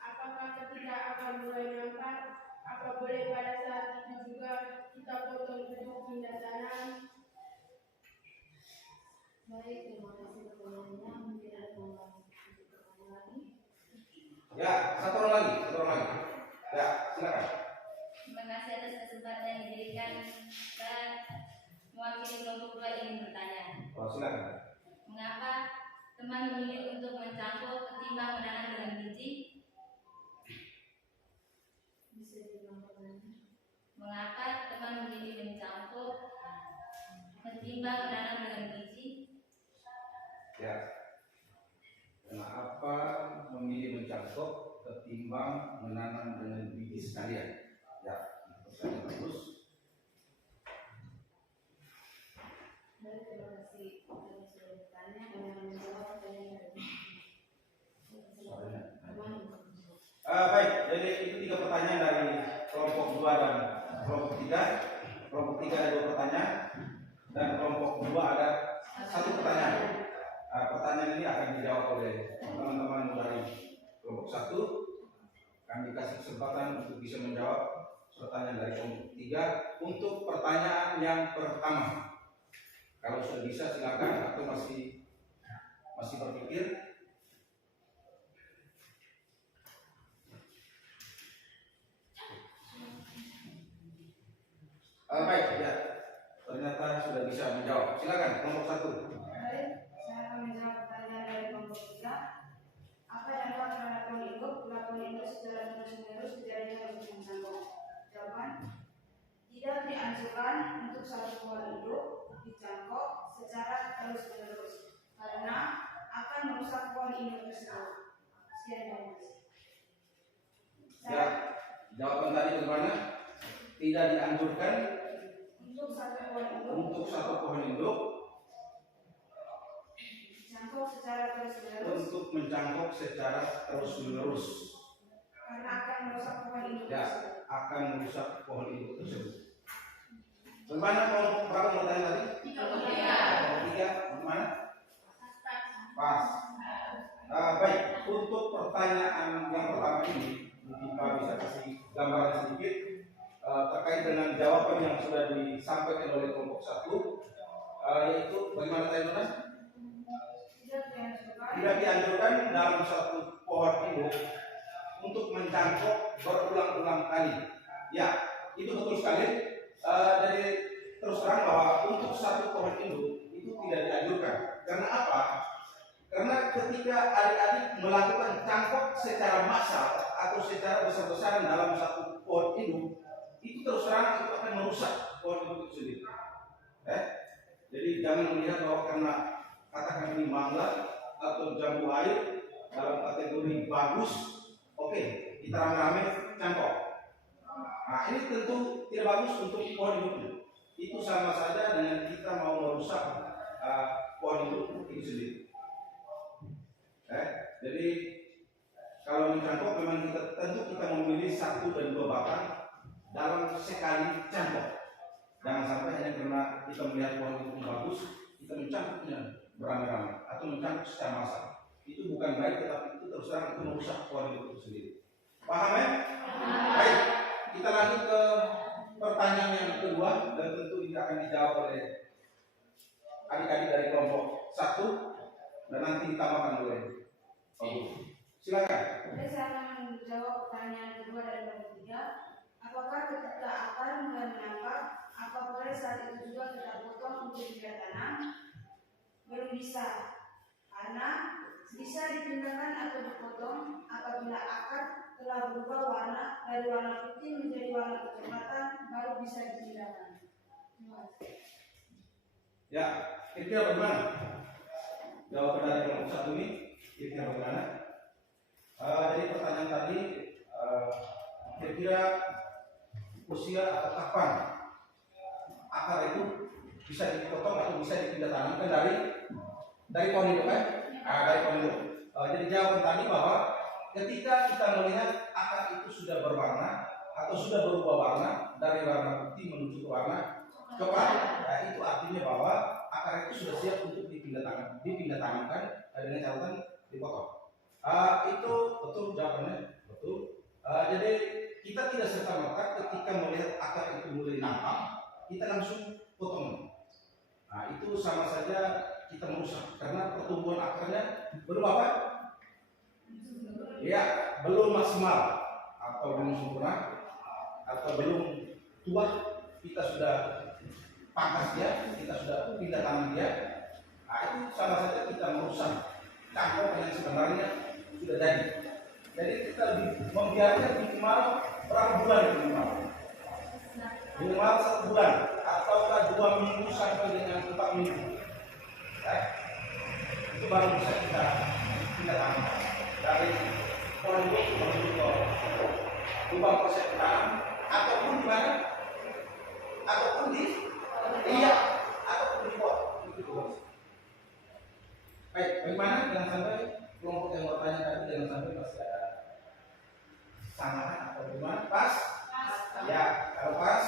Apakah ketika akan mulai nampak, apa boleh pada saat itu juga Terima kasih atas kesempatan yang diberikan. Saya mewakili kelompok 2 ingin bertanya. Oh, silakan. Mengapa teman memilih untuk mencangkok ketimbang menanam dengan biji? Bisa diulang pertanyaannya? Mengapa teman memilih mencangkok ketimbang menanam dengan biji? Ya. Kenapa memilih mencangkok ketimbang menanam dengan biji sekalian? Ya, pertanyaan bagus. Baik, terima kasih yang sudah bertanya dan yang menjawab pertanyaan dari Baik, jadi itu 3 pertanyaan dari kelompok 2 dan kelompok 3. Kelompok 3 ada 2 pertanyaan dan kelompok 2 ada 1 pertanyaan. Pertanyaan ini akan dijawab oleh teman-teman dari kelompok 1. Kami kasih kesempatan untuk bisa menjawab pertanyaan dari kelompok 3 untuk pertanyaan yang pertama. Kalau sudah bisa silakan, atau masih berpikir. Baik, ya. Ternyata sudah bisa menjawab. Silakan kelompok 1. Baik, saya akan menjawab pertanyaan dari kelompok 3. Apa dampak terhadap pohon hidup bila pohon hidup secara terus-menerus dijadikan untuk mencangkok? Jawaban: tidak dianjurkan untuk satu pohon hidup dicangkok secara terus-menerus karena akan merusak pohon hidup tersebut. Sekian, terima kasih. Ya, jawaban tadi bagaimana? Tidak dianjurkan Untuk satu pohon hidup dicangkok secara terus-menerus untuk mencangkok secara terus-menerus. karena akan merusak pohon hidup Ya, tersebut. akan merusak pohon hidup tersebut. Bagaimana kelompok berapa mau tanya tadi? 3. Kelompok 3, bagaimana? Pas. Baik, untuk pertanyaan yang pertama ini, mungkin Pak bisa kasih gambaran sedikit terkait dengan jawaban yang sudah disampaikan oleh kelompok 1, yaitu bagaimana tadi Mas? Tidak dianjurkan dalam satu pohon hidup untuk mencangkok berulang-ulang kali. Ya, itu betul sekali. Jadi terus terang bahwa untuk satu pohon hidup itu tidak dianjurkan. Karena apa? Karena ketika adik-adik melakukan cangkok secara massal atau secara besar-besaran dalam satu pohon hidup, itu terus terang itu akan merusak pohon hidup itu sendiri. Jadi jangan melihat bahwa karena katakan ini mangga atau jambu air dalam kategori bagus, oke, kita rame-rame cangkok. Nah, ini tentu tidak bagus untuk pohon hidupnya. Itu sama saja dengan kita mau merusak pohon hidup itu sendiri. Jadi kalau mencangkok memang kita memilih 1 dan 2 batang dalam sekali cangkok. Jangan sampai hanya karena kita melihat pohon itu bagus, kita mencangkoknya beramai-ramai atau mencangkok secara massal. Itu bukan baik, tetapi itu terus terang itu merusak pohon itu sendiri. Paham ya? Baik, kita lanjut ke pertanyaan yang kedua dan tentu ini akan dijawab oleh adik-adik dari kelompok 1 dan nanti ditambahkan oleh silakan. Jadi saya akan menjawab pertanyaan kedua dari kelompok 3. Apakah ketika akar mulai menangkap, apa boleh saat itu juga kita potong untuk dipindah tanam? Belum bisa, karena bisa dipindahkan atau dipotong apabila akar telah berubah warna dari warna putih menjadi warna kecoklatan, baru bisa dipindahkan. Terima kasih. Ya, kira-kira bagaimana jawaban dari kelompok 1 ini? Kira-kira bagaimana? Jadi pertanyaan tadi kira-kira usia atau kapan akar itu bisa dipotong atau bisa dipindah tanamkan dari pohon hidup kan? Dari pohon hidup. Jadi jawaban tadi bahwa ketika kita melihat akar itu sudah berwarna atau sudah berubah warna dari warna putih menuju ke warna coklat, itu artinya bahwa akar itu sudah siap untuk dipindah tanamkan dengan catatan dipotong. Itu betul jawabannya, betul. Jadi kita tidak serta-merta ketika melihat akar itu mulai nampak, kita langsung potong. Nah, itu sama saja kita merusak karena pertumbuhan akarnya belum apa? Ya, belum maksimal atau belum sempurna atau belum tua kita sudah pangkas dia, kita sudah pindah tangan dia, nah, itu sama saja kita merusak cangkok yang sebenarnya sudah jadi. Jadi kita membiarkan di kemarau berapa bulan itu kemarau? Minimal 1 bulan ataukah 2 minggu sampai dengan 4 minggu. Itu baru bisa kita tanam dari pondok menuju ke lubang proses tanam ataupun di mana, ataupun di ataupun di pot. Itu bos. Baik, bagaimana jangan sampai kelompok yang bertanya tadi jangan sampai masih ada samaran atau gimana? Pas? Ya, kalau pas,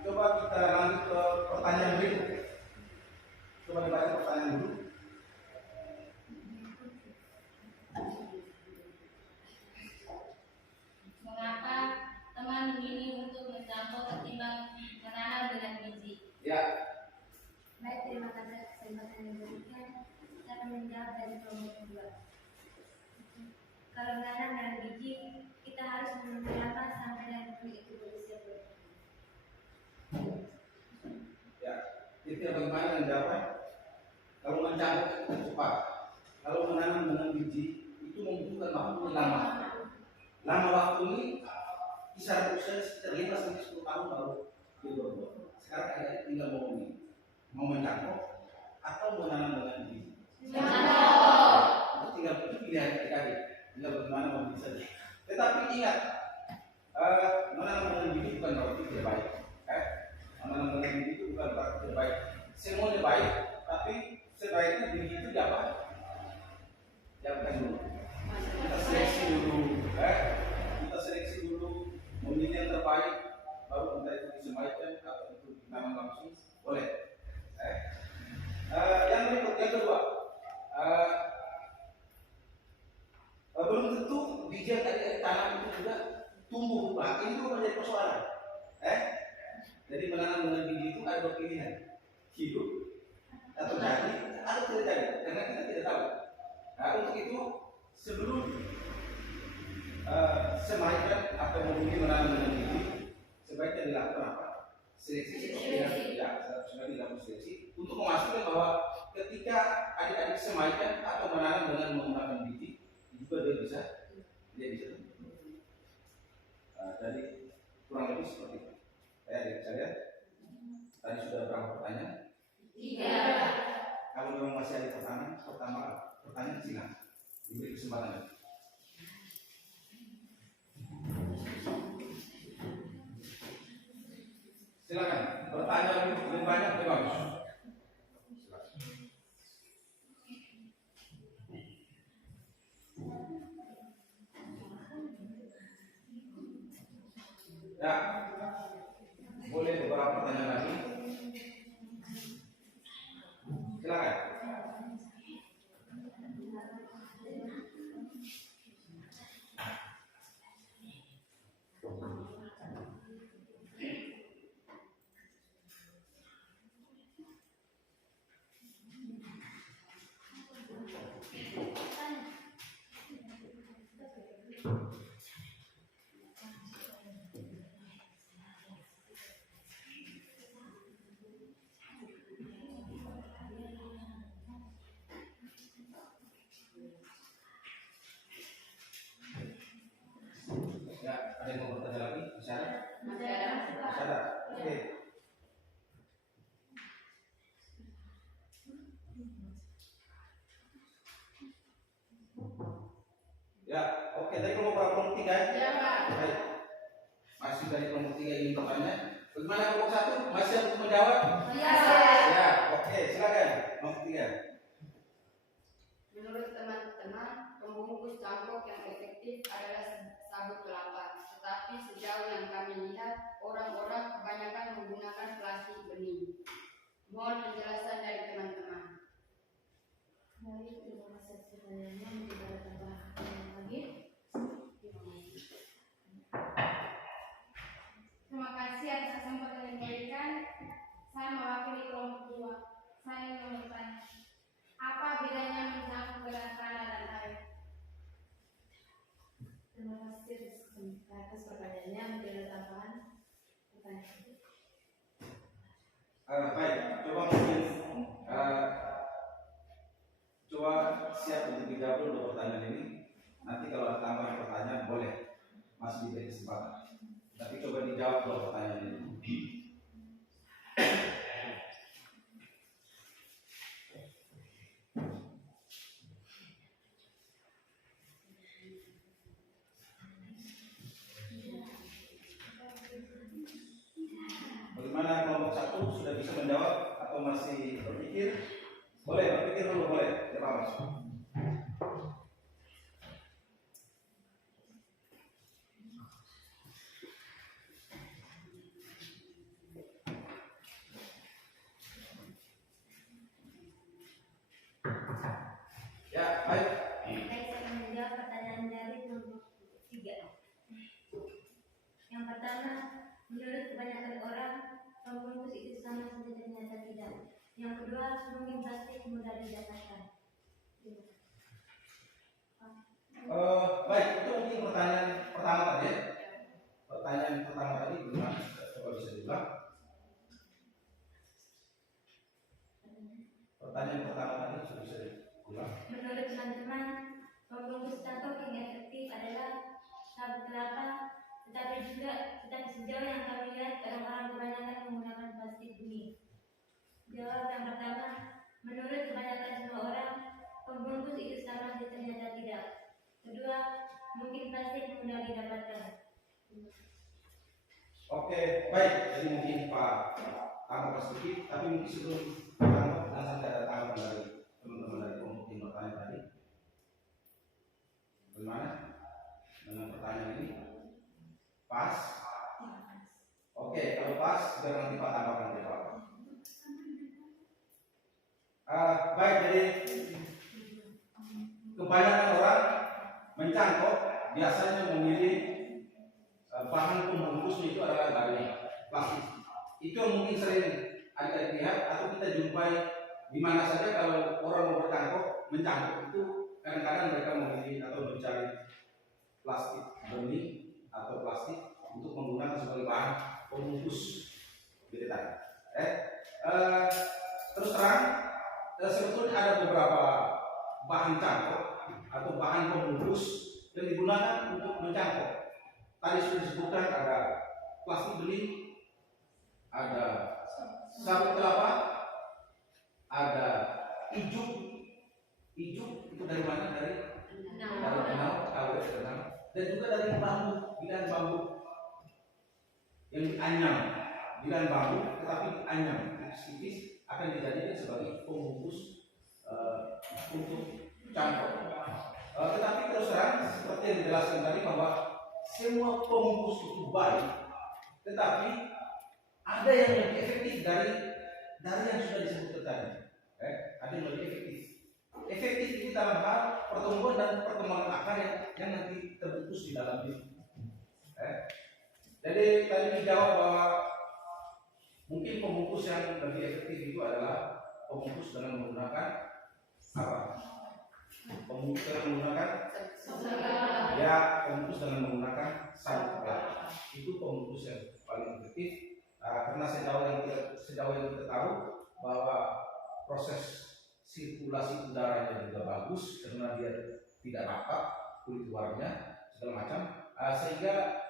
coba kita lanjut ke pertanyaan berikut. Coba dibaca pertanyaan dulu. Mengapa teman memilih untuk mencampur ketimbang menanam dengan biji? Ya, Baik, terima kasih atas kesempatan yang diberikan. Saya akan menjawab dari kelompok kedua. Kalau menanam dengan biji, kita harus menunggu lama sampai dengan benih itu berusia penuh. ya. Itu bagaimana yang jawab? Kalau mencampur itu cepat. Kalau menanam dengan biji itu membutuhkan waktu yang lama. Lama waktu ini kisaran usia sekitar 5 sampai 10 tahun baru dia berbuah. Sekarang ada tinggal mau mencampur atau menanam dengan biji. Itu tinggal itu pilihan kita. Tinggal bagaimana mau bisa. Tetapi ingat, menanam dengan biji bukan berarti tidak baik. Menanam dengan biji itu bukan berarti tidak baik. Semuanya baik, tapi sebaiknya biji itu dapat. Jangan dulu. Kita seleksi dulu, kita seleksi dulu, memilih yang terbaik, baru entah itu disemaikan atau itu ditanam langsung, boleh. Yang berikut, yang kedua, belum tentu biji yang tadi tanam itu juga tumbuh. Nah, ini juga menjadi persoalan. Jadi menanam dengan biji itu ada 2 pilihan, hidup atau jadi atau tidak jadi, karena kita tidak tahu. Nah, untuk itu sebelum semaikan atau memilih menanam dengan biji, sebaiknya dilakukan apa? Seleksi. Sudah dilakukan seleksi untuk memastikan bahwa ketika adik-adik semaikan atau menanam dengan menggunakan biji, juga dia bisa. Jadi kurang lebih seperti itu. Adik saya tadi sudah berapa pertanyaan? 3. Kalau memang masih ada pertanyaan silakan diberi kesempatan. Silakan bertanya lebih banyak lebih bagus. Ya, boleh beberapa pertanyaan lagi. Silakan. Ya, ada yang mau bertanya lagi? Bisa? Bisa. Oke. Ya, oke. Tadi kelompok 3 ya? Ya, Pak. Baik. Masih dari kelompok 3 ingin bertanya. Bagaimana kelompok 1? Masih ada untuk menjawab? Ya. Ya, oke. Silakan. Kelompok 3. Menurut teman-teman, pembungkus cangkok yang efektif adalah sabut kelapa. Tetapi sejauh yang kami lihat, orang-orang kebanyakan menggunakan plastik benih. Mohon penjelasan dari teman-teman. Baik, terima kasih atas pertanyaannya. Mungkin ada tambahan lagi? Terima kasih atas kesempatan yang diberikan. Saya mewakili kelompok 2. Saya ingin bertanya, apa bedanya mencampur dengan tanah dan air? Terima kasih atas pertanyaannya. Mungkin ada tambahan? Baik, coba mungkin coba siap untuk dijawab dulu pertanyaan ini. Nanti kalau ada tambahan pertanyaan boleh, masih diberi kesempatan. Tapi coba dijawab dulu pertanyaan ini. Bagaimana kelompok 1 sudah bisa menjawab atau masih berpikir? Boleh, berpikir dulu boleh. Ya, Pak Mas. Ya, baik. Baik, saya akan menjawab pertanyaan dari kelompok 3. Yang pertama, menurut kebanyakan orang, pembungkus itu sama saja ternyata tidak. Yang kedua, mungkin plastik mudah didapatkan. Baik, itu mungkin pertanyaan pertama tadi ya. Pertanyaan pertama tadi bagaimana? Coba bisa diulang. Pertanyaan pertama tadi sudah bisa diulang. Menurut teman-teman, pembungkus kantong yang efektif adalah sabut kelapa, tetapi sejauh yang kami lihat orang-orang kebanyakan menggunakan plastik bumi. Jawab yang pertama, menurut kebanyakan semua orang, pembungkus itu sama ternyata tidak. Kedua, mungkin plastik mudah didapatkan. Oke, baik. Jadi mungkin Pak tambah sedikit, tapi mungkin sebelum tambah nanti ada tanggapan dari teman-teman dari kelompok yang bertanya tadi. Bagaimana dengan pertanyaan ini? Pas? Oke, kalau pas, biar nanti Pak tambahkan ya Pak. Baik, jadi kebanyakan orang mencangkok biasanya memilih bahan pembungkusnya itu adalah dari plastik. Itu yang mungkin sering ada lihat atau kita jumpai di mana saja kalau orang mau mencangkok itu kadang-kadang mereka memilih atau mencari plastik benih atau plastik untuk menggunakan sebagai bahan pembungkus gitu tadi. Terus terang sebetulnya ada beberapa bahan cangkok atau bahan pembungkus yang digunakan untuk mencangkok. Tadi sudah disebutkan ada plastik benih, ada sabut kelapa, ada ijuk itu dari mana? Dari benau, kalau dari benau, dan juga dari bambu, bilahan bambu yang dianyam, bilahan bambu tetapi dianyam tipis-tipis akan dijadikan sebagai pembungkus untuk cangkok. Tetapi terus terang seperti yang dijelaskan tadi bahwa semua pembungkus itu baik, tetapi ada yang lebih efektif dari yang sudah disebutkan tadi. Ada yang lebih efektif. Efektif itu dalam hal pertumbuhan dan perkembangan akar yang nanti terbungkus di dalamnya. Jadi tadi dijawab bahwa mungkin pembungkus yang lebih efektif itu adalah pembungkus dengan menggunakan apa? Pembungkus dengan menggunakan pembungkus dengan menggunakan sabut kelapa. Itu pembungkus yang paling efektif. Karena sejauh yang kita tahu bahwa proses sirkulasi udaranya juga bagus karena dia tidak rapat kulit luarnya segala macam, sehingga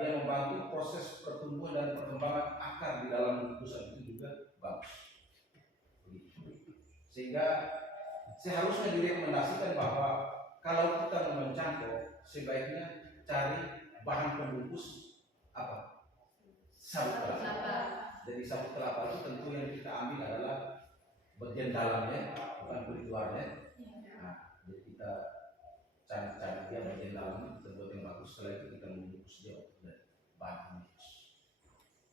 dia membantu proses pertumbuhan dan perkembangan akar di dalam bungkusan itu juga bagus. Sehingga seharusnya direkomendasikan bahwa kalau kita mau mencangkok sebaiknya cari bahan pembungkus apa? Sabut kelapa. Jadi sabut kelapa itu tentu yang kita ambil adalah bagian dalamnya, bukan kulit luarnya. Nah, jadi kita cari dia bagian dalamnya, kita buat yang bagus. Setelah itu kita membungkus dia dengan bahan pembungkus.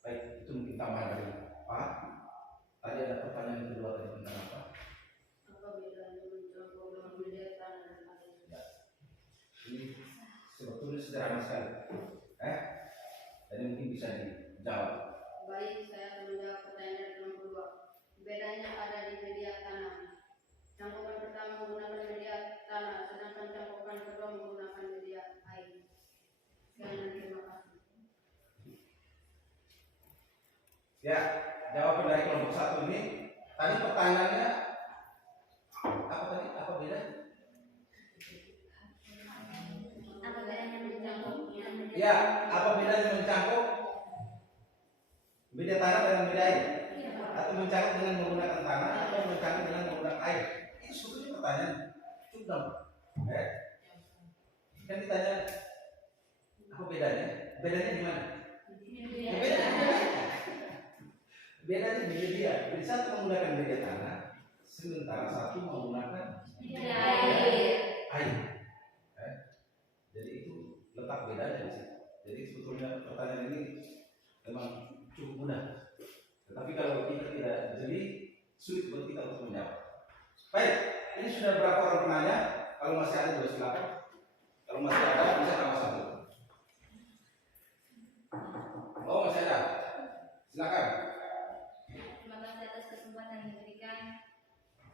Baik, itu mungkin tambahan dari Pak. Tadi ada pertanyaan kedua tadi tentang apa? Apa bedanya mencangkok dengan media tanah dan air? Ya. Ini sebetulnya sederhana sekali. Jadi mungkin bisa dijawab. Baik, saya akan menjawab pertanyaan nomor 2. Bedanya ada di media tanah. Cangkokan pertama menggunakan media tanah, sedangkan cangkokan kedua menggunakan media air. Sekian dan terima kasih. Ya, jawaban dari kelompok 1 ini. Tadi pertanyaannya apa tadi? Apa beda? Apa bedanya mencangkuk? Ya, apa bedanya mencangkuk? Beda tanah dengan beda air, atau mencangkuk dengan menggunakan tanah, atau mencangkuk dengan menggunakan air? Itu sebetulnya pertanyaan cukup. Kan ditanya apa bedanya? Bedanya di mana? Bedanya di media. Jadi satu menggunakan media tanah, sementara satu menggunakan air. Jadi itu letak bedanya di situ. Jadi sebetulnya pertanyaan ini memang cukup mudah. Tetapi kalau kita tidak jeli, sulit buat kita untuk menjawab. Baik, ini sudah berapa orang penanya? Kalau masih ada juga silakan. Kalau masih ada bisa tambah 1. Oh, masih ada. Silakan. Terima kasih atas kesempatan yang diberikan.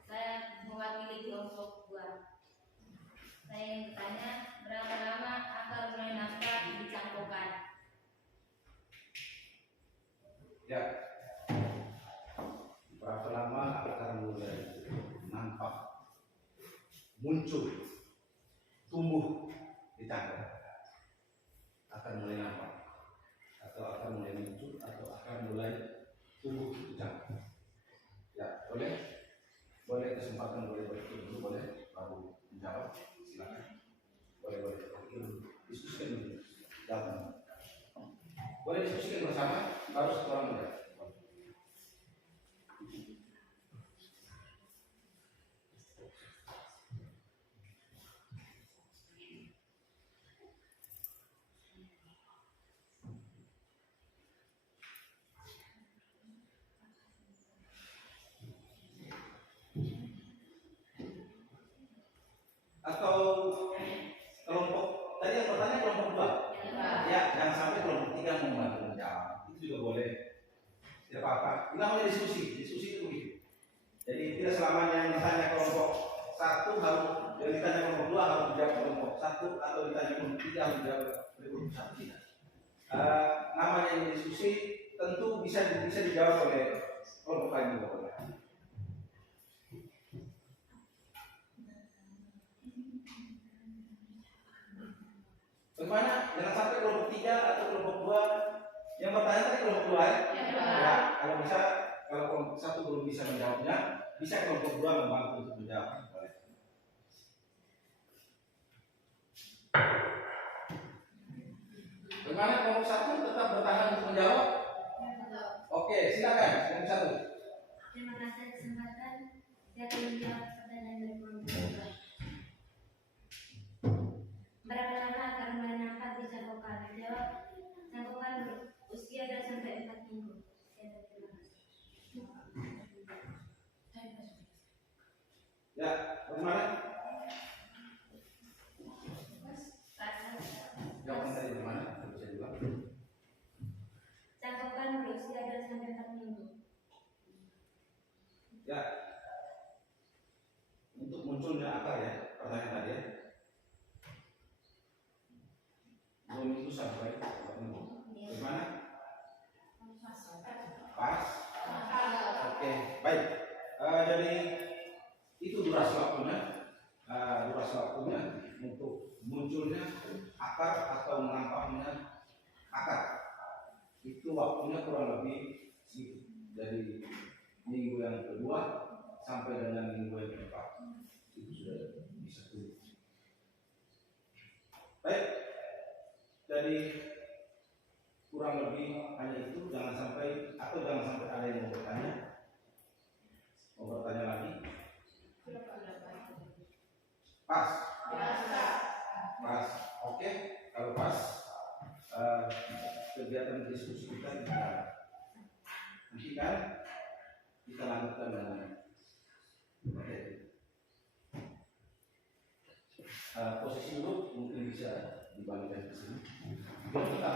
Saya mewakili kelompok 2. Saya ingin bertanya, berapa lama akar mulai nafkah dicangkokkan? Ya. Berapa lama akar mulai nampak, muncul, tumbuh di cangkok? Akan mulai nampak, atau akan mulai muncul, atau akan mulai tumbuh di cangkok? Ya, boleh kesempatan, boleh dulu, boleh baru menjawab. Silakan. Boleh diskusikan dulu. Jawab. Boleh diskusikan bersama, baru satu orang menjawab. Atau kelompok tadi yang bertanya kelompok 2, ya jangan sampai kelompok 3 membantu menjawab, itu juga boleh, tidak apa-apa. Ini namanya diskusi itu begitu. Jadi tidak selamanya yang ditanya kelompok 1 harus, yang ditanya kelompok 2 harus dijawab kelompok 1, atau ditanya kelompok 3 harus dijawab kelompok 1. Tidak. Namanya yang diskusi tentu bisa dijawab oleh kelompok lain juga boleh. Bagaimana? Jangan sampai kelompok 3 atau kelompok 2 yang bertanya tadi kelompok 2 ya? Ya, kalau bisa, kalau kelompok 1 belum bisa menjawabnya, bisa kelompok 2 membantu untuk menjawab. Bagaimana kelompok 1 tetap bertahan untuk menjawab? Oke, silakan kelompok 1. Terima kasih kesempatan. Saya akan menjawab pertanyaan dari kelompok 2. Berapa lama akan mulai nafkah dicangkokkan? Jawab, cangkokan berusia dan sampai 4 minggu. Ya, bagaimana? Jawaban tadi bagaimana? Bisa juga. Cangkokan berusia dan sampai 4 minggu. Ya, untuk munculnya akar ya, pertanyaan tadi ya. 2 minggu sampai 4 minggu. Bagaimana? Pas? Oke, baik. Jadi itu durasi waktunya untuk munculnya akar atau menampaknya akar. Itu waktunya kurang lebih dari minggu yang kedua sampai dengan minggu yang keempat. Itu sudah bisa tumbuh. Baik. Jadi kurang lebih hanya itu, jangan sampai ada yang mau bertanya lagi. Pas. Oke, kalau pas kegiatan diskusi kita hentikan, kita lanjutkan dengan posisi duduk mungkin bisa dibalikkan ke sini. Kita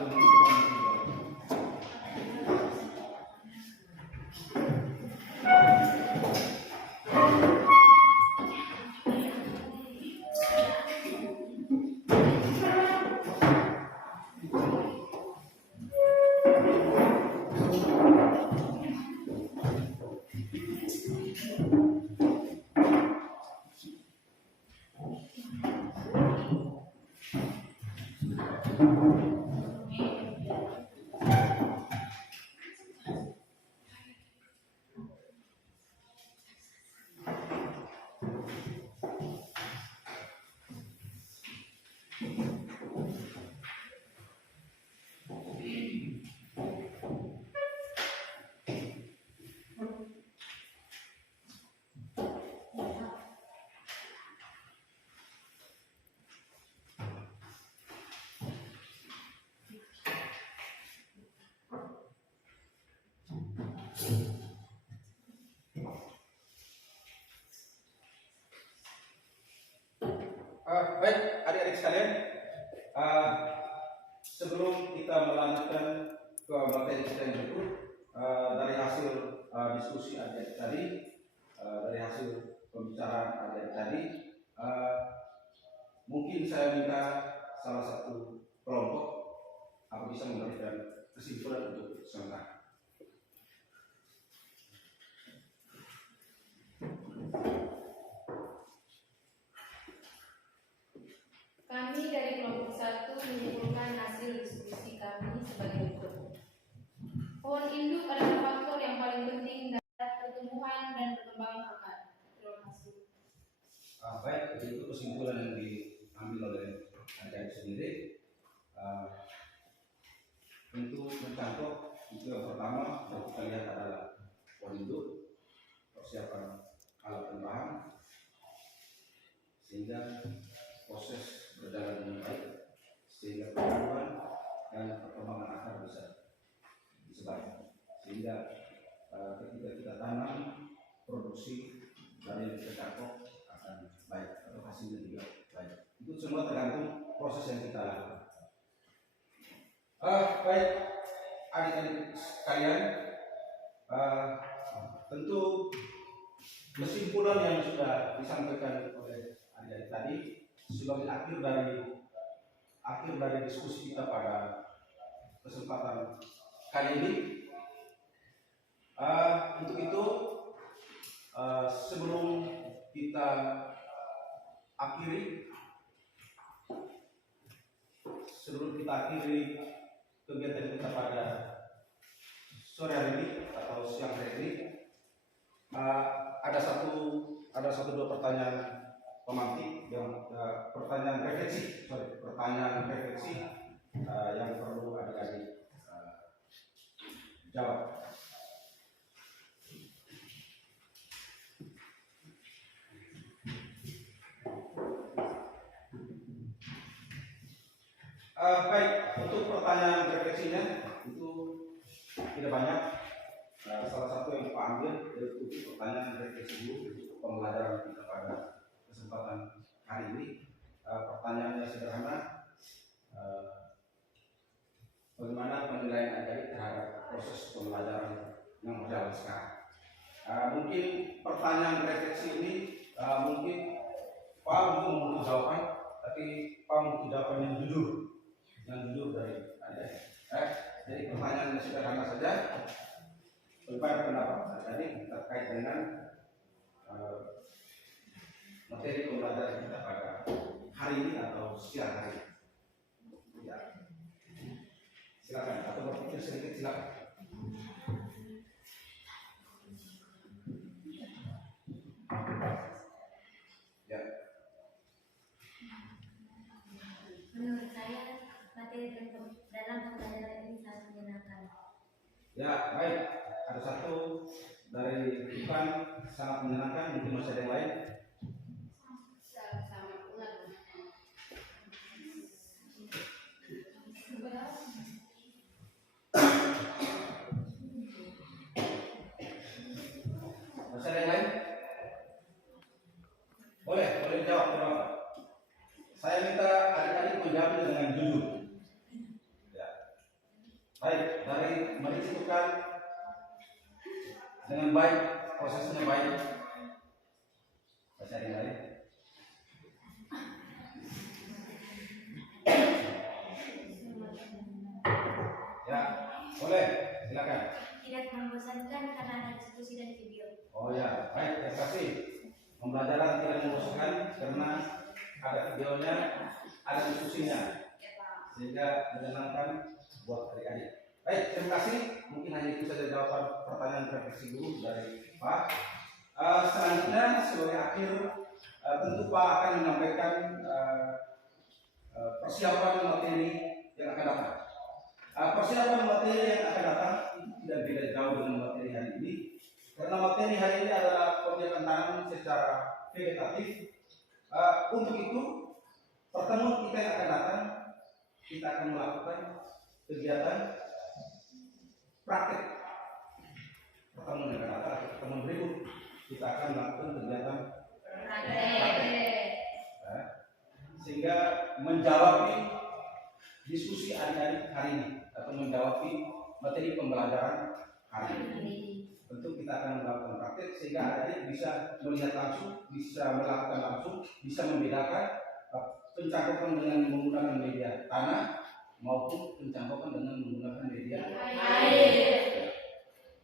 Baik, adik-adik sekalian, sebelum kita melanjutkan ke materi kita yang berikut, dari hasil diskusi adik-adik tadi, dari hasil pembicaraan adik-adik tadi, mungkin saya minta salah satu kelompok aku bisa memberikan kesimpulan untuk sementara. Kami dari kelompok 1 menyimpulkan hasil diskusi kami sebagai berikut. Pohon induk adalah faktor yang paling penting dalam pertumbuhan dan perkembangan akar. Terima kasih. Baik, itu kesimpulan yang diambil oleh adik-adik sendiri. Tentu mencontoh itu yang pertama yang kita lihat adalah pohon induk, persiapan alat dan bahan, sehingga proses berjalan dengan baik, sehingga pertumbuhan dan perkembangan akar bisa baik, sehingga ketika kita tanam produksi dari yang kita cakap akan baik atau hasilnya juga baik. Itu semua tergantung proses yang kita lakukan. Baik, adik-adik sekalian, tentu kesimpulan yang sudah disampaikan oleh adik-adik tadi sebagai akhir dari diskusi kita pada kesempatan kali ini. Untuk itu, sebelum kita akhiri kegiatan kita pada sore hari ini atau siang hari ini, ada satu dua pertanyaan pemantik yang pertanyaan refleksi yang perlu adik-adik jawab. Baik, untuk pertanyaan refleksinya itu tidak banyak. Salah satu yang Pak ambil yaitu pertanyaan refleksi dulu untuk pembelajaran kita pada kesempatan hari ini. Pertanyaannya sederhana, bagaimana penilaian adik terhadap proses pembelajaran yang berjalan sekarang? Mungkin pertanyaan refleksi ini mungkin Pak membutuhkan jawaban, tapi Pak membutuhkan jawaban yang jujur dari adik. Jadi pertanyaan yang sederhana saja. Bagaimana pendapat adik terkait dengan materi pembelajaran kita pada hari ini atau siang hari ini? Ya. Silakan, atau berpikir sedikit silakan. Ya. Menurut saya, materi dalam pembelajaran ini sangat menyenangkan. Ya, baik. Ada satu dari Ivan sangat menyenangkan, mungkin masih ada yang lain. Masih ada yang lain? Boleh dijawab, kenapa? Saya minta adik-adik menjawab dengan jujur. Ya. Baik, dari menentukan dengan baik, prosesnya baik. Masih ada yang lain? Ya, boleh, silakan. Tidak membosankan karena ada diskusi dan video. Oh ya, baik, terima kasih. Pembelajaran tidak membosankan karena ada videonya, ada diskusinya, sehingga menyenangkan buat adik-adik. Baik, terima kasih. Mungkin hanya itu saja jawaban pertanyaan refleksi dulu dari Pak. Selanjutnya sebagai akhir, tentu Pak akan menyampaikan persiapan materi yang akan datang. Persiapan materi yang akan datang tidak beda jauh dengan materi hari ini, karena materi hari ini adalah pembiakan tanam secara vegetatif. Untuk itu, pertemuan kita yang akan datang, kita akan melakukan kegiatan praktek kita akan melakukan kegiatan Praktek. sehingga menjawab diskusi adik-adik hari ini atau menjawab materi pembelajaran hari ini. Tentu kita akan melakukan praktek sehingga adik-adik bisa melihat langsung, bisa melakukan langsung, bisa membedakan pencangkokan dengan menggunakan media tanah maupun pencangkokan dengan menggunakan media Air.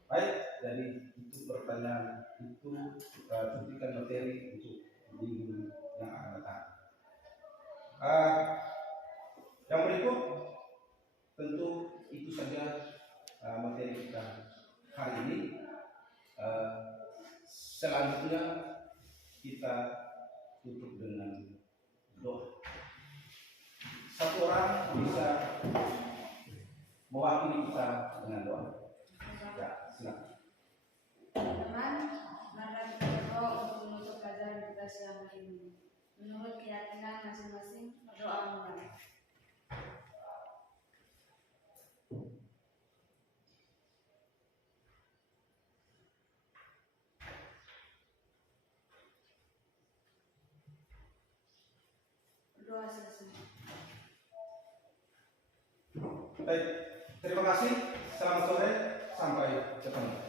baik. Jadi itu pertanyaan itu suntikan materi untuk minggu yang akan datang. Yang berikut tentu itu saja materi kita hari ini. Selanjutnya kita tutup dengan doa. Satu orang bisa mewakili kita dengan doa. Ya, silakan. Teman-teman, mari kita berdoa untuk menutup pelajaran kita siang hari ini. Menurut keyakinan masing-masing, berdoa mulai. Berdoa selesai. Baik, terima kasih. Selamat sore, sampai ketemu.